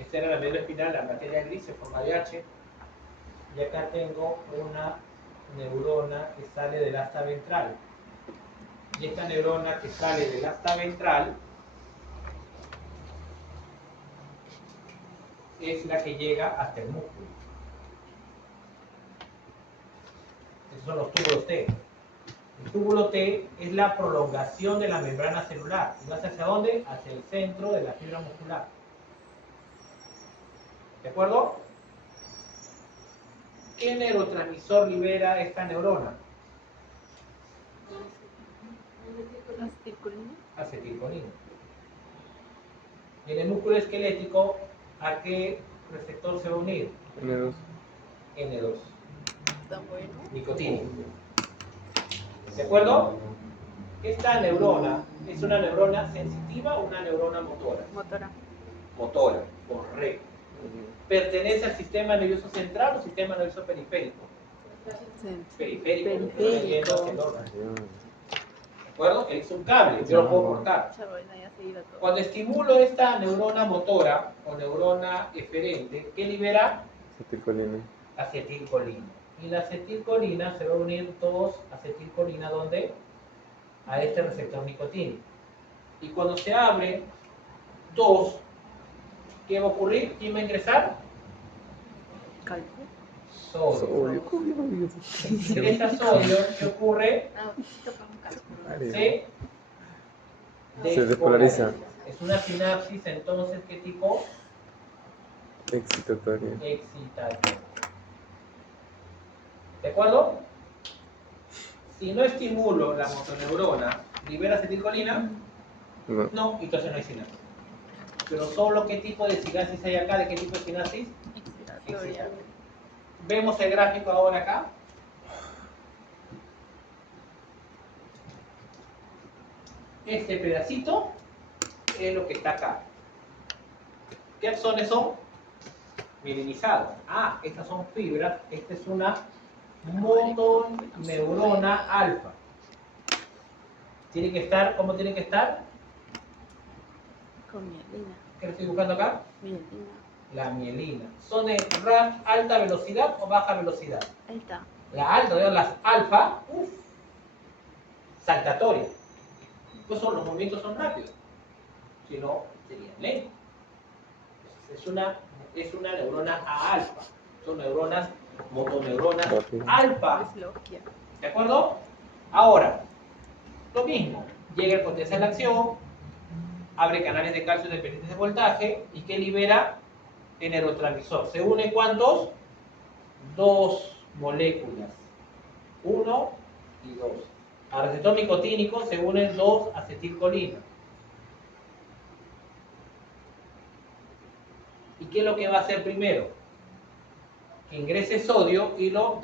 esta era la médula espinal, la materia gris en forma de H. Y acá tengo una neurona que sale del asta ventral. Y esta neurona que sale del asta ventral es la que llega hasta el músculo. Esos son los túbulos T. El túbulo T es la prolongación de la membrana celular. ¿Y vas hacia dónde? Hacia el centro de la fibra muscular. ¿De acuerdo? ¿Qué neurotransmisor libera esta neurona? Acetilcolina. Y en el músculo esquelético, ¿a qué receptor se va a unir? N2. N2. Tan bueno. Nicotínico. ¿De acuerdo? Esta neurona es una neurona sensitiva o una neurona motora. Motora. Motora, correcto. ¿Pertenece al sistema nervioso central o sistema nervioso periférico? Periférico. Periférico. Porque no entiendo que no. ¿De acuerdo? Es un cable, yo lo puedo cortar. Esa vaina ya se iba todo. Cuando estimulo esta neurona motora o neurona eferente, ¿qué libera? Acetilcolina. Acetilcolina. Y la acetilcolina se va a unir dos acetilcolina, ¿dónde? A este receptor nicotínico. Y cuando se abre dos, ¿qué va a ocurrir? ¿Quién va a ingresar? Calcio. Sodio. Sodio. ¿Cómo no digas eso? Si ingresa sodio, ¿qué ocurre? Ah, toca un calco. Se despolariza. Es una sinapsis, entonces, ¿qué tipo? Excitatoria. Excitatoria. ¿De acuerdo? Si no estimulo la motoneurona, ¿libera acetilcolina? No. No, entonces no hay sinapsis. Pero solo qué tipo de sinapsis hay acá, ¿de qué tipo de sinapsis? Excitatoria. Vemos el gráfico ahora acá. Este pedacito es lo que está acá. ¿Qué axones son? Mielinizados. Ah, estas son fibras. Esta es una motoneurona alfa. Tiene que estar, ¿cómo tiene que estar? Con mielina. ¿Qué le estoy buscando acá? Mielina. La mielina. ¿Son de alta velocidad o baja velocidad? Ahí está. La alta, ¿no? Las alfa, saltatorias. Pues los movimientos son rápidos. Si no, serían lentos. Es una neurona A alfa. Son neuronas, motoneuronas Rápido. alfa. Es logia. ¿De acuerdo? Ahora, lo mismo. Llega el potencial de acción, abre canales de calcio dependientes de voltaje y que libera el neurotransmisor. ¿Se une cuántos? Dos moléculas. 1 y 2. Al receptor nicotínico se unen dos acetilcolinas. ¿Y qué es lo que va a hacer primero? Que ingrese sodio y lo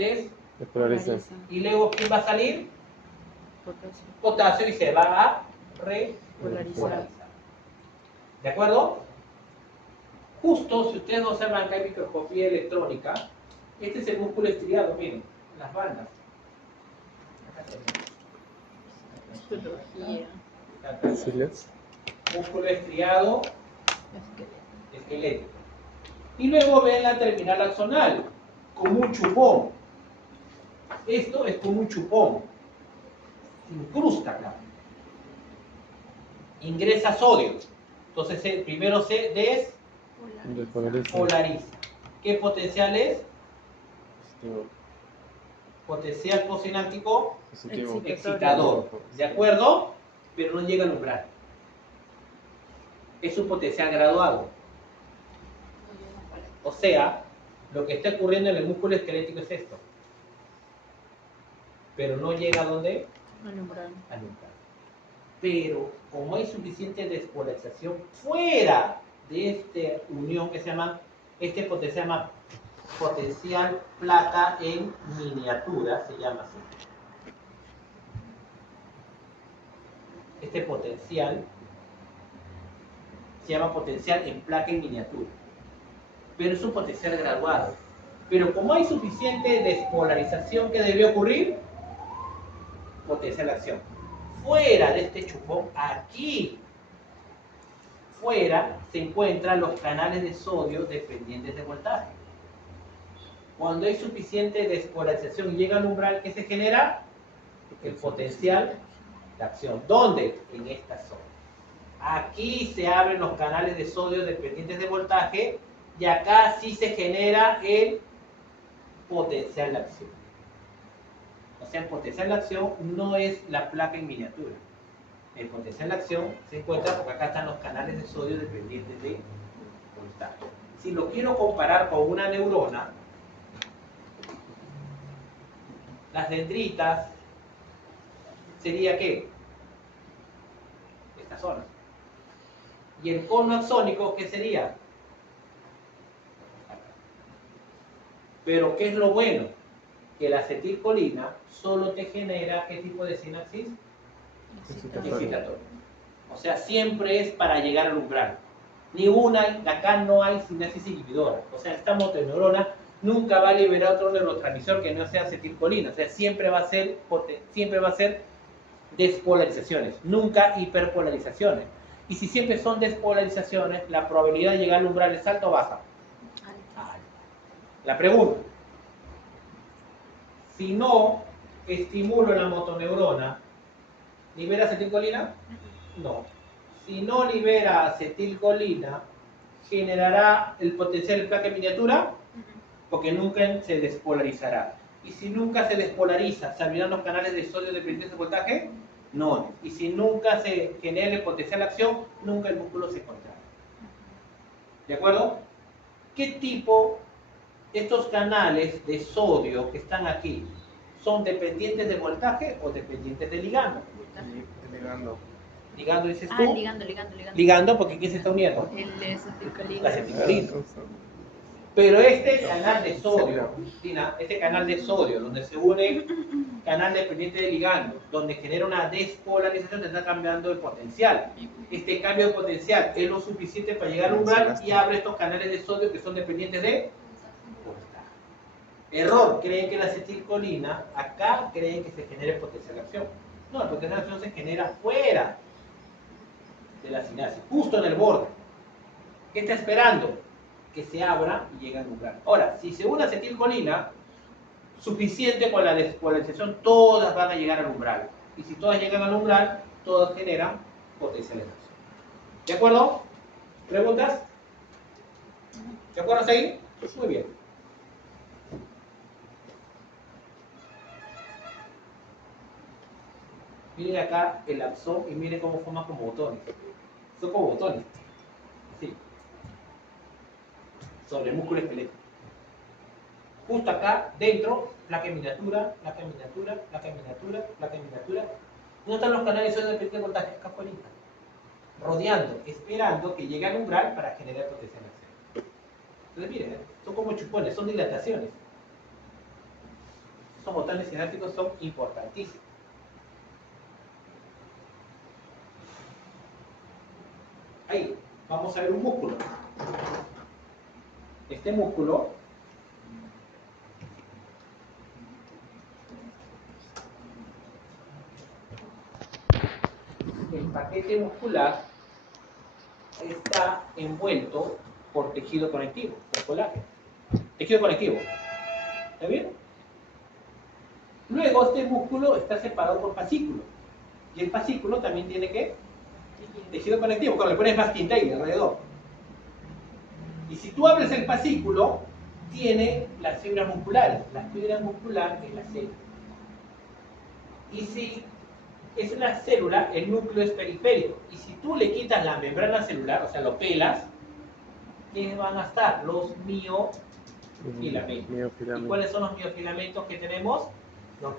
Despolariza. y luego ¿quién va a salir? Potasio. Potasio y se va a Polarizar. repolarizar. ¿De acuerdo? Justo, si ustedes observan que hay microscopía electrónica, este es el músculo estriado, miren, las bandas. Acá Histología. tenemos. ¿Cilios? Músculo estriado esquelético. Y luego ven la terminal axonal, como un chupón. Esto es como un chupón. Se incrusta acá. Ingresa sodio. Entonces primero se Despolariza. despolariza. ¿Qué potencial es? Positivo. Potencial posináptico Positivo. excitador. ¿De acuerdo? Pero no llega al umbral. Es un potencial graduado. O sea, lo que está ocurriendo en el músculo esquelético es esto. Pero no llega a dónde? Alumbrar. Al umbral. Pero como hay suficiente despolarización fuera de esta unión que se llama, este potencial se llama potencial plata en miniatura, se llama así. Este potencial se llama potencial en placa en miniatura. Pero es un potencial graduado. Pero como hay suficiente despolarización que debe ocurrir, potencial de acción. Fuera de este chupón, aquí, fuera se encuentran los canales de sodio dependientes de voltaje. Cuando hay suficiente despolarización y llega al umbral, ¿qué se genera? El potencial de acción. ¿Dónde? En esta zona. Aquí se abren los canales de sodio dependientes de voltaje y acá sí se genera el potencial de acción. O sea, el potencial de acción no es la placa en miniatura. El potencial de acción se encuentra porque acá están los canales de sodio dependientes de voltaje. Si lo quiero comparar con una neurona, las dendritas sería ¿qué? Esta zona. Y el cono axónico, ¿qué sería? Pero ¿qué es lo bueno? Que la acetilcolina solo te genera ¿qué tipo de sinapsis? Excitatoria. O sea, siempre es para llegar al umbral. Ni una, acá no hay sinapsis inhibidora. O sea, esta motoneurona nunca va a liberar otro neurotransmisor que no sea acetilcolina. O sea, siempre va a ser despolarizaciones, nunca hiperpolarizaciones. Y si siempre son despolarizaciones, la probabilidad de llegar al umbral es alta o baja. Alta. La pregunta: si no estimulo la motoneurona, ¿libera acetilcolina? No. Si no libera acetilcolina, ¿generará el potencial de placa en miniatura? Porque nunca se despolarizará. Y si nunca se despolariza, ¿se abrirán los canales de sodio dependientes de voltaje? No. Y si nunca se genera el potencial de acción, nunca el músculo se contrae. ¿De acuerdo? ¿Qué tipo, estos canales de sodio que están aquí, son dependientes de voltaje o dependientes de ligando? Ligando. Ligando, dices tú. Ligando. Ligando, porque ¿quién se está uniendo? El acetilcolina. La acetilcolina. Pero este canal de sodio, Tina, este canal de sodio, donde se une canal dependiente de ligando, donde genera una despolarización, te está cambiando el potencial. Este cambio de potencial es lo suficiente para llegar al umbral y abre estos canales de sodio que son dependientes de voltaje. Error, creen que la acetilcolina, acá creen que se genere potencial de acción. No, el potencial de acción se genera fuera de la sinapsis, justo en el borde. ¿Qué está esperando? Que se abra y llegue al umbral. Ahora, si se une acetilcolina, suficiente con la despolarización, todas van a llegar al umbral. Y si todas llegan al umbral, todas generan potenciales de acción. ¿De acuerdo? ¿Preguntas? ¿De acuerdo hasta ahí? Muy bien. Miren acá el axón y miren cómo forma como botones. Son como botones. Así. Sobre el músculo esquelético. Justo acá, dentro, placa en miniatura, placa en miniatura, placa en miniatura, placa en miniatura. ¿Dónde están los canales de dependiente de voltaje? Acá afuera. Rodeando, esperando que llegue al umbral para generar potencial de acción. Entonces miren, son como chupones, son dilataciones. Esos botones sinápticos son importantísimos. Ahí, vamos a ver un músculo. Este músculo el paquete muscular está envuelto por tejido conectivo, por colágeno. Tejido conectivo. ¿Está bien? Luego este músculo está separado por fascículos. Y el fascículo también tiene ¿qué? Tejido conectivo, cuando le pones más tinta ahí alrededor. Y si tú abres el fascículo, tiene las fibras musculares. La fibra muscular es la célula. Y si es una célula, el núcleo es periférico. Y si tú le quitas la membrana celular, o sea, lo pelas, ¿qué van a estar? Los miofilamentos. ¿Y cuáles son los miofilamentos que tenemos? Los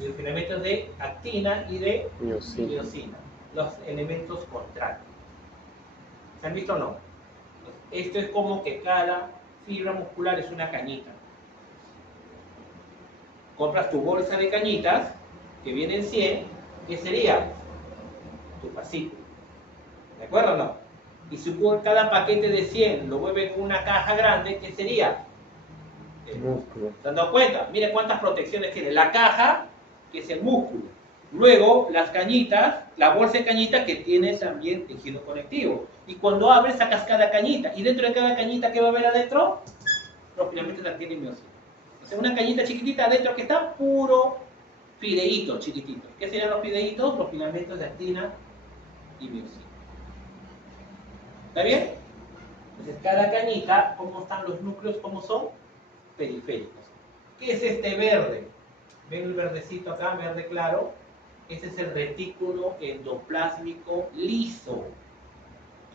miofilamentos de actina y de miosina. Los elementos contráctiles. ¿Se han visto o no? Esto es como que cada fibra muscular es una cañita. Compras tu bolsa de cañitas, que vienen 100, ¿qué sería? Tu fascículo. ¿De acuerdo o no? Y si por cada paquete de 100 lo vuelve con una caja grande, ¿qué sería? El músculo. ¿Se han dado cuenta? Miren cuántas protecciones tiene la caja, que es el músculo. Luego, las cañitas, la bolsa de cañita que tiene también tejido conectivo. Y cuando abres, sacas cada cañita. Y dentro de cada cañita, ¿qué va a haber adentro? Los filamentos de actina y miosina. O sea, una cañita chiquitita adentro que está puro fideíto chiquitito. ¿Qué serían los fideitos? Los filamentos de actina y miosina. ¿Está bien? Entonces, cada cañita, ¿cómo están los núcleos? ¿Cómo son? Periféricos. ¿Qué es este verde? ¿Ven el verdecito acá, verde claro? Ese es el retículo endoplásmico liso.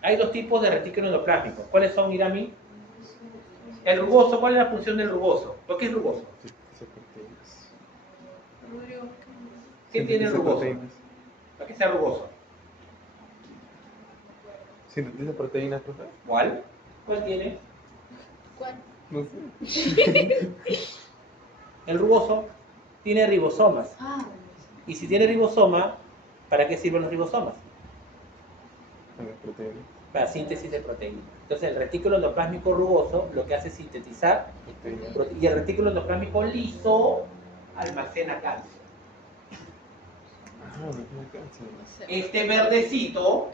Hay dos tipos de retículo endoplásmico. ¿Cuáles son, Irami? El rugoso, ¿cuál es la función del rugoso? ¿Por qué es rugoso? ¿Qué tiene el rugoso? ¿Para qué sea rugoso? ¿Sintetiza proteínas, profe? ¿Cuál? ¿Cuál tiene? ¿Cuál? No sé. El rugoso tiene ribosomas. Ah, Y si tiene ribosoma, ¿para qué sirven los ribosomas? A las proteínas. Para síntesis de proteínas. Entonces, el retículo endoplásmico rugoso lo que hace es sintetizar y el retículo endoplásmico liso almacena calcio. Ah, no tiene cáncer. Este verdecito,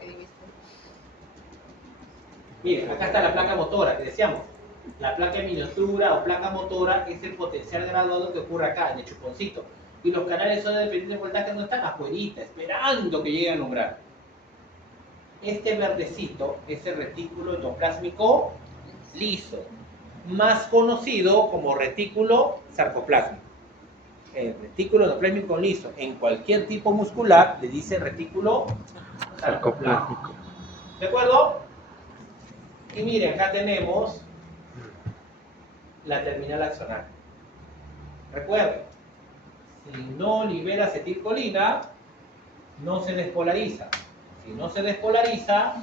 miren, acá está la placa motora que decíamos. La placa de miniatura o placa motora es el potencial graduado que ocurre acá en el chuponcito. Y los canales son dependientes de voltaje no están afuerita, esperando que llegue al umbral. Este verdecito es el retículo endoplásmico liso, más conocido como retículo sarcoplásmico. El retículo endoplásmico liso en cualquier tipo muscular le dice retículo sarcoplásmico. ¿De acuerdo? Y miren, acá tenemos la terminal axonal. Recuerden, si no libera acetilcolina, no se despolariza. Si no se despolariza,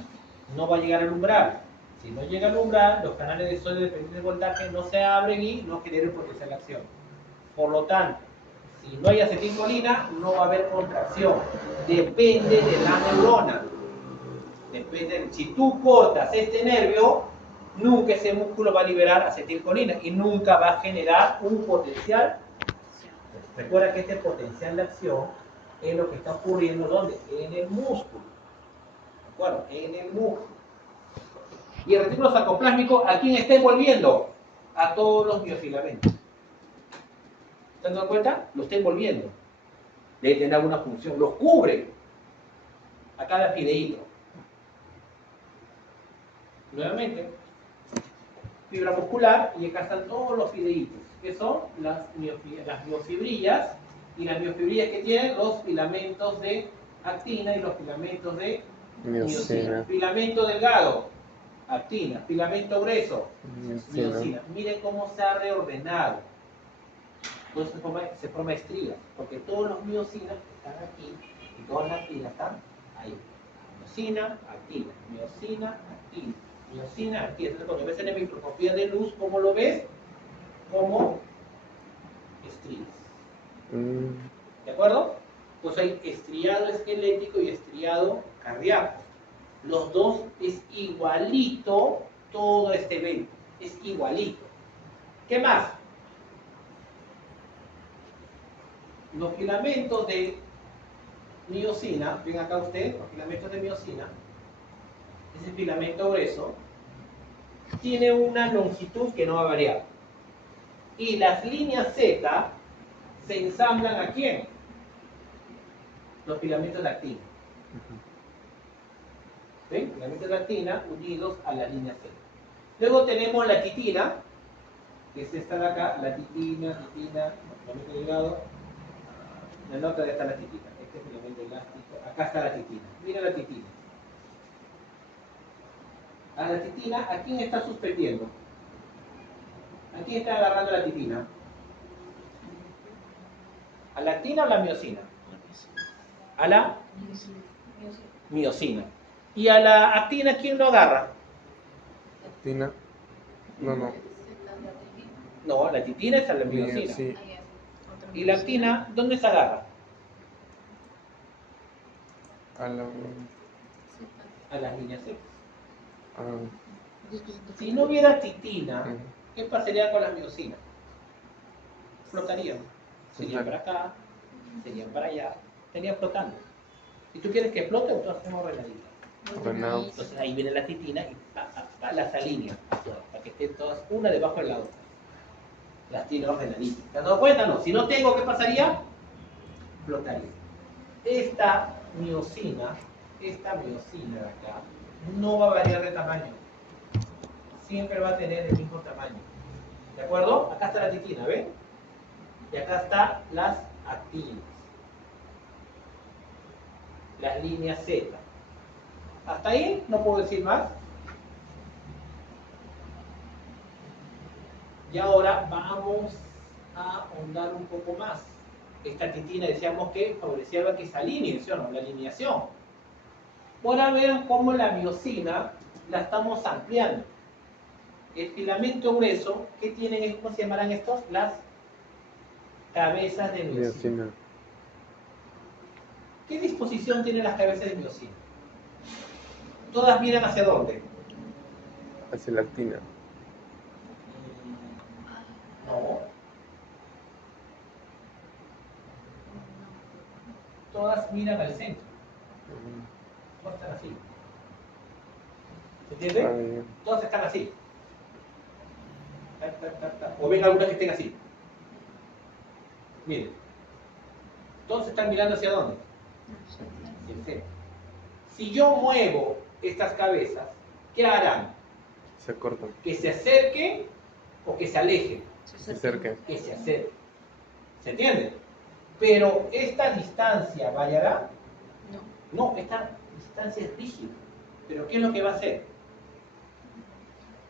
no va a llegar al umbral. Si no llega al umbral, los canales de sodio dependientes de voltaje no se abren y no generan potencial de acción. Por lo tanto, si no hay acetilcolina, no va a haber contracción. Depende de la neurona. Depende. Si tú cortas este nervio, nunca ese músculo va a liberar acetilcolina y nunca va a generar un potencial. Recuerda que este potencial de acción es lo que está ocurriendo ¿dónde? En el músculo. ¿De acuerdo? En el músculo. Y el retículo sarcoplásmico, ¿a quién está envolviendo? A todos los miofilamentos. ¿Se han dado cuenta? Lo está envolviendo. Debe tener alguna función. Los cubre a cada fideíto. Nuevamente, fibra muscular y acá están todos los fideitos, que son las miofibrillas, y las miofibrillas que tienen los filamentos de actina y los filamentos de miosina. Filamento delgado, actina. Filamento grueso, miosina. Miren cómo se ha reordenado. Entonces se forma estrías, porque todos los miosinas están aquí y todas las actinas están ahí. Miosina, actina, miosina, actina. Miosina, actina. Entonces, cuando ves en la microscopía de luz, ¿cómo lo ves? Como estrías. ¿De acuerdo? Pues hay estriado esquelético y estriado cardíaco. Los dos es igualito todo este evento. Es igualito. ¿Qué más? Los filamentos de miosina, ven acá usted, los filamentos de miosina, ese filamento grueso, tiene una longitud que no va a variar. Y las líneas Z se ensamblan ¿a quién? Los filamentos de actina. ¿Ven? Filamentos de actina unidos a la línea Z. Luego tenemos la titina, que es esta de acá, la titina, filamento delgado. La nota de esta la titina. Este es filamento elástico. Acá está la titina. Mira la titina. A la titina, ¿a quién está suspendiendo? ¿A quién está agarrando la titina? ¿A la actina o a la miosina? A la miosina. ¿Y a la actina quién lo agarra? Actina. No. No, la titina es a la miosina. Sí. ¿Y la actina dónde se agarra? A la. A las líneas Z. Ah, Si no hubiera titina, ¿qué pasaría con las miosinas? Flotarían. Serían para acá, serían para allá, estaría flotando. Si tú quieres que flote, entonces hacemos renadita. Renault. Entonces ahí viene la titina y las alinea para que estén todas una debajo de la otra. Las tiro ordenaditas. ¿Te has dado cuenta? No. Si no tengo, ¿qué pasaría? Flotaría. Esta miosina de acá no va a variar de tamaño. Siempre va a tener el mismo tamaño. ¿De acuerdo? Acá está la titina, ¿ven? Y acá están las actinas. Las líneas Z. Hasta ahí no puedo decir más. Y ahora vamos a ahondar un poco más. Esta titina decíamos que favorecía que se alinee, ¿sí o no? La alineación. Ahora vean cómo la miosina la estamos ampliando. El filamento grueso, ¿qué tienen? ¿Cómo se llamarán estos? Las cabezas de miosina. Miosina. ¿Qué disposición tienen las cabezas de miosina? ¿Todas miran hacia dónde? Hacia la actina. No. Todas miran al centro. No están así. ¿Se entiende? Ah, ya. Todas están así. O ven algunas que estén así. Miren. Todos están mirando hacia dónde. Hacia el centro. Si yo muevo estas cabezas, ¿qué harán? Se cortan. ¿Que se acerquen o que se alejen? Se acercan. Que se acerquen. ¿Se entiende? Pero esta distancia variará. No, esta distancia es rígida. ¿Pero qué es lo que va a hacer?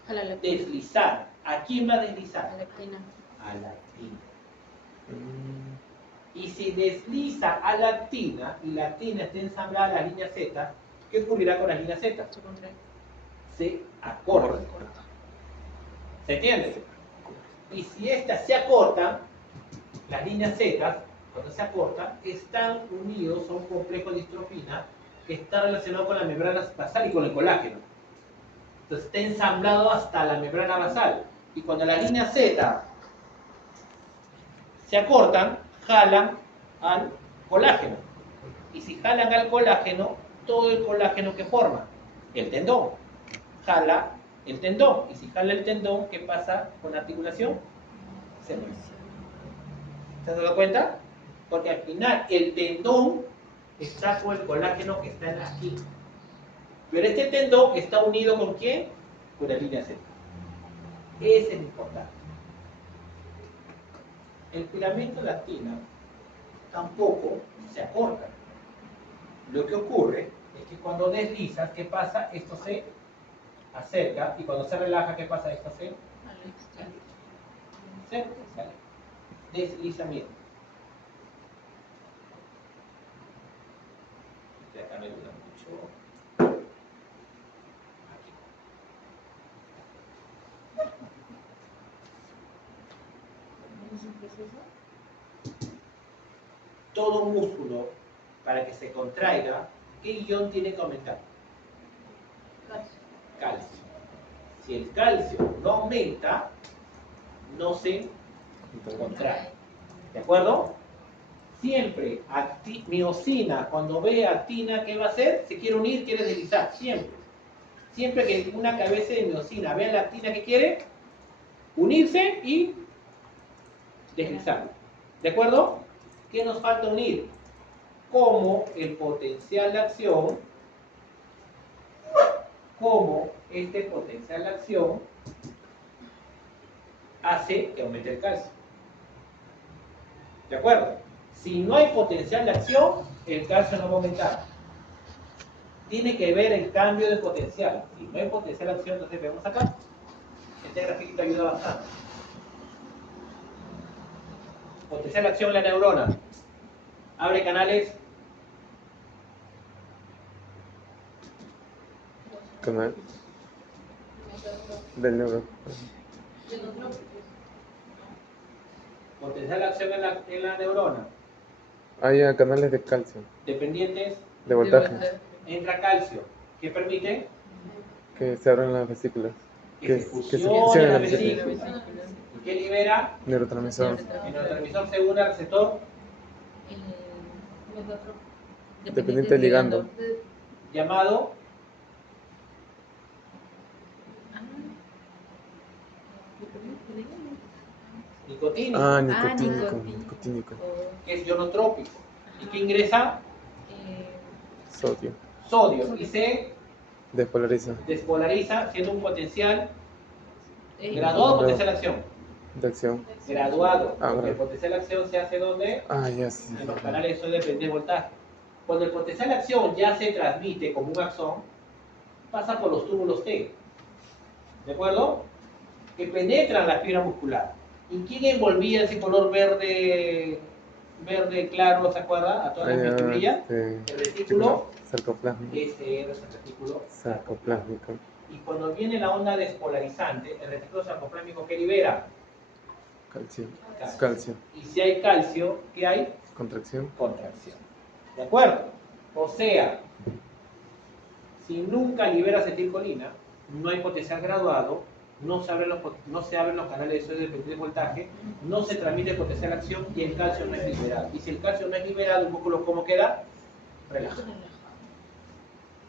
Jala la Deslizar. ¿A quién va a deslizar? a la actina. A la actina. Mm, Y si desliza a la actina y la actina está ensamblada a la línea Z, ¿qué ocurrirá con la línea Z? Se contrae. Se acorta. ¿Se entiende? Y si estas se acortan, las líneas Z, cuando se acortan, están unidos a un complejo de distrofina que está relacionado con la membrana basal y con el colágeno. Entonces está ensamblado hasta la membrana basal. Y cuando las líneas Z se acortan, jalan al colágeno. Y si jalan al colágeno, todo el colágeno que forma el tendón jala el tendón. Y si jala el tendón, ¿qué pasa con la articulación? Se mueve. ¿Se has dado cuenta? Porque al final el tendón está con el colágeno que está en la esquina. Pero este tendón está unido ¿con quién? Con la línea Z. Ese es el importante. El filamento de actina tampoco se acorta. Lo que ocurre es que cuando deslizas, ¿qué pasa? Esto se acerca y cuando se relaja, ¿qué pasa? Esto se acerca, ¿sale? Deslizamiento. Acá me ayuda mucho. Aquí. Todo músculo, para que se contraiga, ¿qué ion tiene que aumentar? Calcio. Si el calcio no aumenta, no se contrae. ¿De acuerdo? Siempre, miosina, cuando ve actina, ¿qué va a hacer? Se quiere unir, quiere deslizar. Siempre. Siempre que una cabeza de miosina vea la actina que quiere, unirse y deslizar. ¿De acuerdo? ¿Qué nos falta unir? Como el potencial de acción, como este potencial de acción hace que aumente el calcio. ¿De acuerdo? Si no hay potencial de acción, el calcio no va a aumentar. Tiene que ver el cambio de potencial. Si no hay potencial de acción, entonces vemos acá. Este grafiquito ayuda bastante. Potencial de acción en la neurona. Abre canales. Canal del neuro. Potencial de acción en la neurona. Hay canales de calcio, Dependientes, de voltaje, entra calcio. ¿Qué permite? que se abren las vesículas, Que se que fusione fusionen la las vesícula. vesículas. ¿Y qué libera? Neurotransmisor. El neurotransmisor se une al receptor Dependiente del ligando. llamado nicotínico, Ah, nicotínico. nicotínico. que es ionotrópico, y que ingresa Sodio. sodio y se Despolariza. despolariza siendo un potencial Eh, graduado o potencial de acción. De acción. Graduado, Ah, porque el bueno. potencial de acción se hace donde Ah, ya sí. en los canales de sodio dependiente de voltaje. Cuando el potencial de acción ya se transmite como un axón, pasa por los túbulos T, ¿de acuerdo? Que penetran la fibra muscular. ¿Y quién envolvía ese color verde claro, se acuerda? A toda la fibrilla. El retículo, Sarcoplasma. ese era el retículo. Sarcoplásmico. Y cuando viene la onda despolarizante, el retículo sarcoplásmico que libera Calcio. calcio. Calcio. Y si hay calcio, ¿qué hay? Contracción. Contracción. ¿De acuerdo? O sea, si nunca libera acetilcolina, no hay potencial graduado, no se abren los canales de sodio dependiente de voltaje, no se transmite el potencial de acción y el calcio no es liberado. Y si el calcio no es liberado, el músculo ¿cómo queda? Relajado.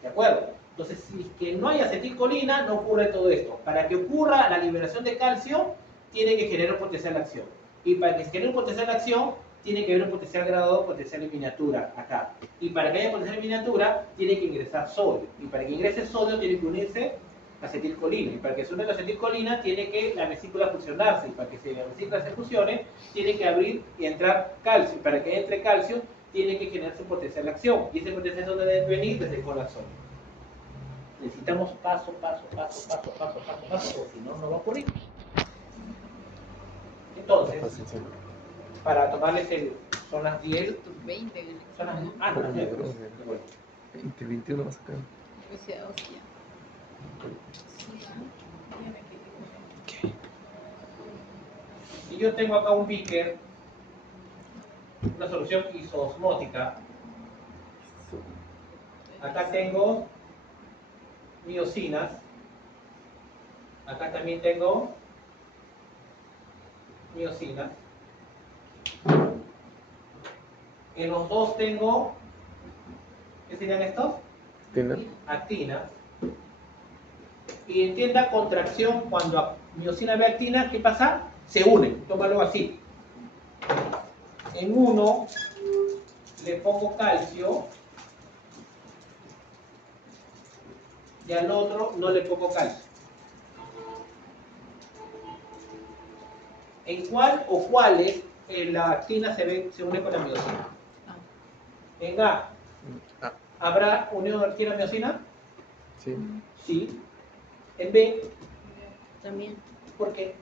¿De acuerdo? Entonces, si es que no hay acetilcolina, no ocurre todo esto. Para que ocurra la liberación de calcio, tiene que generar un potencial de acción. Y para que se genere un potencial de acción, tiene que haber un potencial graduado, potencial en miniatura, acá. Y para que haya potencial en miniatura, tiene que ingresar sodio. Y para que ingrese sodio, tiene que unirse acetilcolina. Y para que se une la acetilcolina, tiene que la vesícula fusionarse. Y para que la vesícula se fusione, tiene que abrir y entrar calcio. Y para que entre calcio, tiene que generarse un potencial de acción. Y ese potencial es donde debe venir desde el corazón. Necesitamos paso, o si no, no va a ocurrir. Entonces, para tomarles son las 10, son las, no, las 9. Bueno. 20, 21 va a sacar. O sea, hostia. Si yo tengo acá un beaker, una solución isosmótica, acá tengo miosinas, acá también tengo miosinas, en los dos tengo, ¿qué serían estos? ¿Tiene? Actinas. Y entienda contracción cuando miosina ve actina, ¿qué pasa? Se unen, tómalo así. En uno le pongo calcio y al otro no le pongo calcio. ¿En cuál o cuáles la actina se une con la miosina? En A, Ah, ¿habrá unión actina-miosina? sí. Sí. En B, También, ¿por qué?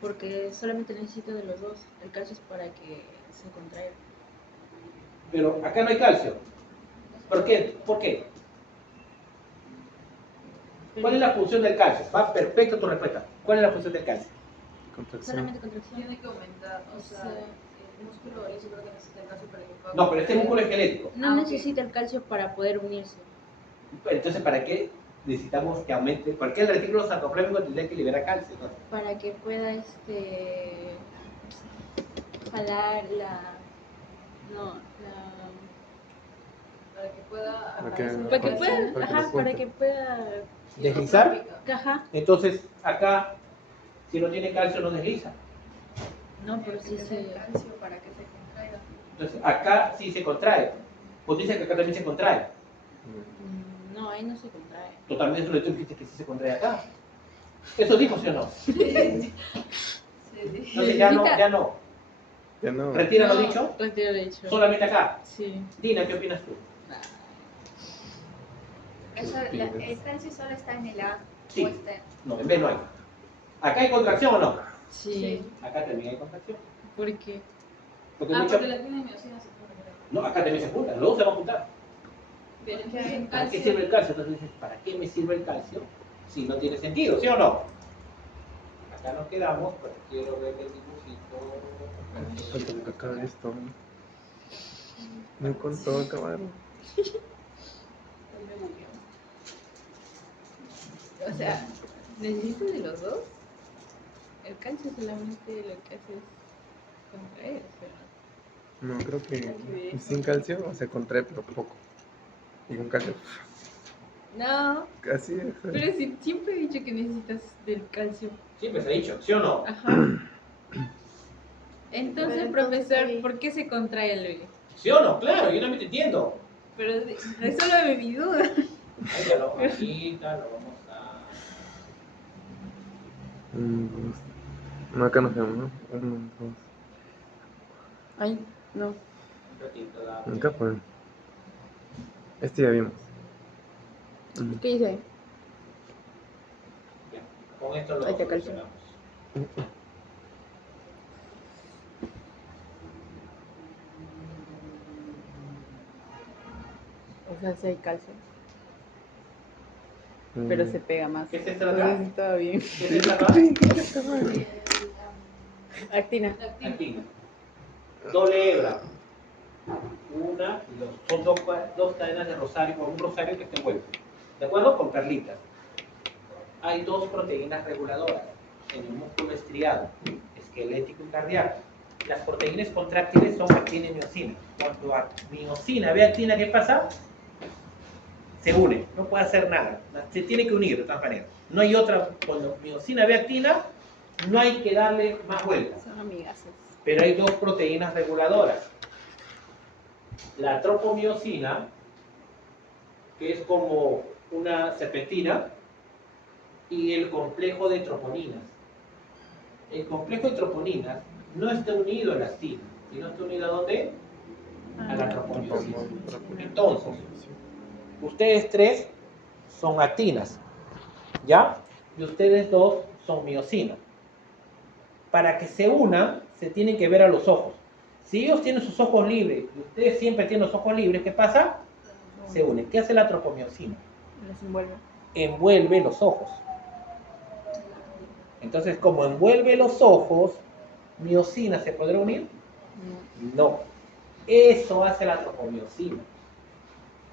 porque solamente necesito de los dos. El calcio es para que se contraiga. Pero acá no hay calcio. ¿Por qué? ¿Por qué? ¿Cuál es la función del calcio? Va perfecto tu respuesta. ¿Cuál es la función del calcio? Contracción. Solamente contracción. Tiene que aumentar, o sea, el músculo yo creo que necesita el calcio para que pueda. No, pero este músculo esquelético. No Ah, ok. necesita el calcio para poder unirse. Entonces, ¿para qué necesitamos que aumente? ¿Por qué el retículo sarcoplámico tendría que liberar calcio? ¿No? Para que pueda jalar Para que pueda. Para que- para que pueda, para que ajá, lo para junte. que pueda, ¿Deslizar? ajá, Entonces, acá, si no tiene calcio, no desliza. no, pero sí el se, calcio para que se contraiga. Entonces, acá sí se contrae. Pues dice que acá también se contrae. no, ahí no se contrae. Totalmente, eso lo tú dijiste que sí se contrae acá. ¿Eso dijo, sí o no? Sí. Entonces, ya no, ya no. Ya no. Retira lo dicho, Retiro lo dicho. solamente acá. Sí. Dina, ¿qué opinas tú? Eso, el calcio solo está en el A. Sí. O está en- No, en B no hay. ¿Acá hay contracción o no? Sí. Acá también hay contracción. ¿Por qué? Porque Ah, mucho- porque la actina y miosina se juntan. No, acá también se juntan, luego se van a juntar. Pero entonces el ¿Para qué calcio. sirve el calcio? Entonces dices, ¿para qué me sirve el calcio? Si no tiene sentido, ¿sí o no? Acá nos quedamos, pero quiero ver el dibujito. Falta que acabe esto. No con todo acabar. O sea, ¿necesito de los dos? El calcio solamente lo que hace es contraer, o sea. No, creo que sin calcio se contrae, pero poco. Y con calcio, No, así es. pero sí, siempre he dicho que necesitas del calcio. Siempre se ha dicho, ¿sí o no? Ajá. Entonces, Pero profesor, entonces, ¿por qué se contrae el bebé? ¿Sí o no? Claro, yo también te entiendo. Pero resuélveme mi duda. Ahí ya lo, ahorita lo vamos a... No, acá no se llama, ¿no? 1, 2. Ay, no. Un ratito, dame. Acá pues. Este ya vimos. ¿Qué dice ahí? Ya, con esto lo Ahí te calcio. solucionamos. O sea, sí hay calcio, pero se pega más. ¿Qué es esto de acá? Entonces estaba bien. ¿Qué es esto acá? Actina. Actina. Doble hebra. Una y dos. Son dos cadenas de rosario, con un rosario que se envuelve. ¿De acuerdo? Con perlitas. Hay dos proteínas reguladoras en el músculo estriado, esquelético y cardíaco. Las proteínas contráctiles son actina y miocina. Cuando miocina ve actina, ¿qué pasa? Se une, no puede hacer nada. Se tiene que unir de todas maneras. No hay otra. Cuando miocina ve actina, no hay que darle más vueltas. Son amigas. Pero hay dos proteínas reguladoras. La tropomiosina, que es como una serpentina, y el complejo de troponinas. El complejo de troponinas no está unido a la actina, sino está unido ¿a dónde? A la tropomiosina. Entonces, ustedes tres son actinas, ¿ya? Y ustedes dos son miocinas. Para que se unan, se tienen que ver a los ojos. Si ellos tienen sus ojos libres y ustedes siempre tienen los ojos libres, ¿qué pasa? Se unen. ¿Qué hace la tropomiosina? Los envuelve. Envuelve los ojos. Entonces, como envuelve los ojos, miocina se podrá unir. No. Eso hace la tropomiosina.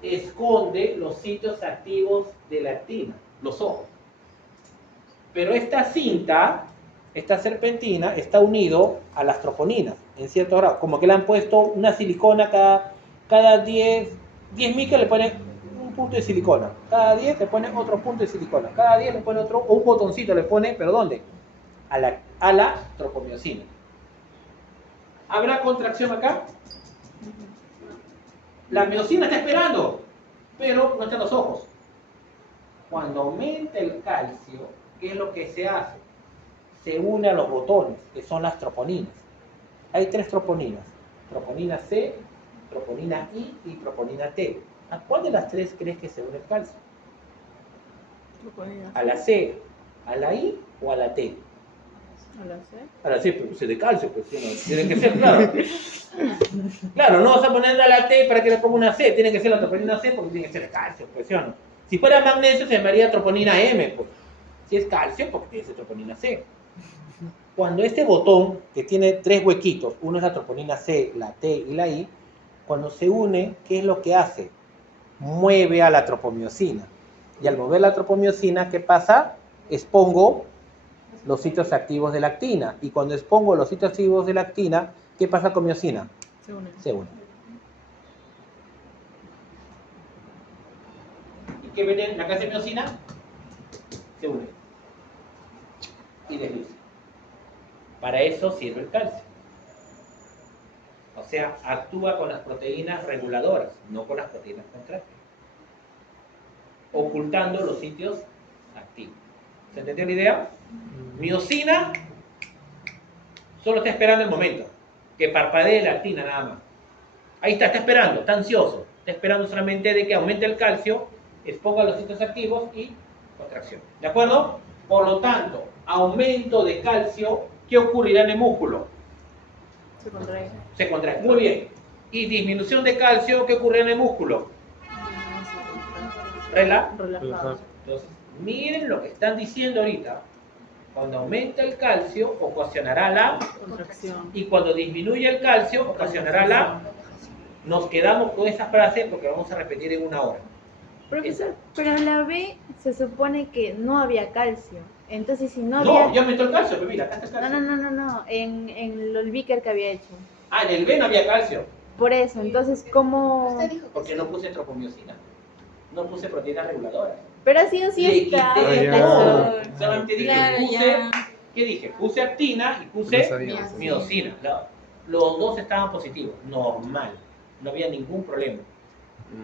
Esconde los sitios activos de la actina, los ojos. Pero esta cinta, esta serpentina, está unido a las troponinas, en cierto grado. Como que le han puesto una silicona cada 10 micras le ponen un punto de silicona. Cada 10 le ponen otro punto de silicona. Cada 10 le ponen otro, o un botoncito le pone, ¿pero dónde? A la tropomiosina. ¿Habrá contracción acá? La miocina está esperando, pero no está en los ojos. Cuando aumenta el calcio, ¿qué es lo que se hace? Se une a los botones, que son las troponinas. Hay tres troponinas: troponina C, troponina I y troponina T. ¿A cuál de las tres crees que se une el calcio? ¿A la C, a la I o a la T? ¿A la C? A la C, pues de calcio, pues ¿sí o no? Tiene que ser, claro. Claro, no vas a ponerle a la T para que le ponga una C, tiene que ser la troponina C porque tiene que ser de calcio, pues ¿sí o no? Si fuera magnesio se llamaría troponina M, pues. Si es calcio, porque tiene que ser troponina C. Cuando este botón, que tiene tres huequitos, uno es la troponina C, la T y la I, cuando se une, ¿qué es lo que hace? Mueve a la tropomiosina. Y al mover la tropomiosina, ¿qué pasa? Expongo los sitios activos de la actina. Y cuando expongo los sitios activos de la actina, ¿qué pasa con miocina? Se une. Se une. ¿Y qué viene la clase de miocina? Se une. Y desliza. Para eso sirve el calcio. O sea, actúa con las proteínas reguladoras, no con las proteínas contráctiles. Ocultando los sitios activos. ¿Se entendió la idea? Miocina solo está esperando el momento que parpadee la actina nada más. Ahí está esperando, está ansioso. Está esperando solamente de que aumente el calcio, exponga los sitios activos y contracción. ¿De acuerdo? Por lo tanto, aumento de calcio, ¿qué ocurrirá en el músculo? Se contrae. Se contrae. Muy bien. Y disminución de calcio, ¿qué ocurrirá en el músculo? Relajado. Entonces, miren lo que están diciendo ahorita. Cuando aumenta el calcio, ocasionará la... Contracción. Y cuando disminuye el calcio, ocasionará la... Nos quedamos con esa frase porque la vamos a repetir en 1 hora. Profesor, pero en la B se supone que no había calcio. Entonces, si no No, había... ya aumentó el calcio, pero mira, acá está el calcio. No. En el Vicker que había hecho. Ah, en el B no había calcio, Por eso, entonces, ¿cómo? Usted dijo que porque sí. no puse tropomiosina. No puse proteínas reguladoras. Pero sí o sí Le está, quité ya. todo. doctor. Solamente dije, Claro, puse, ya. ¿qué dije? Puse actina y No puse sabía. miosina. No, los dos estaban positivos, normal. No había ningún problema.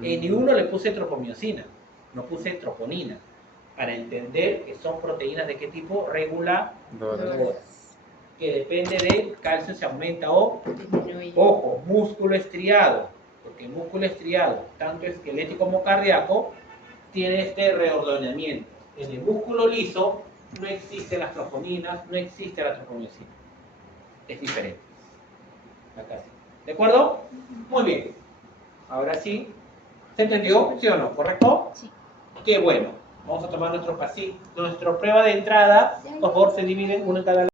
En ni uno le puse tropomiosina, no puse troponina. Para entender que son proteínas de qué tipo, reguladoras. Que depende del calcio se aumenta o, Disminuye. ojo, músculo estriado. Porque el músculo estriado, tanto esquelético como cardíaco, tiene este reordenamiento. En el músculo liso no existen las troponinas, no existe la tropomiosina. Es diferente. Acá sí. ¿De acuerdo? Muy bien. Ahora sí. ¿Se entendió? ¿Sí o no? ¿Correcto? Sí. Qué bueno. Vamos a tomar nuestra prueba de entrada. Por favor, se dividen uno en cada lado.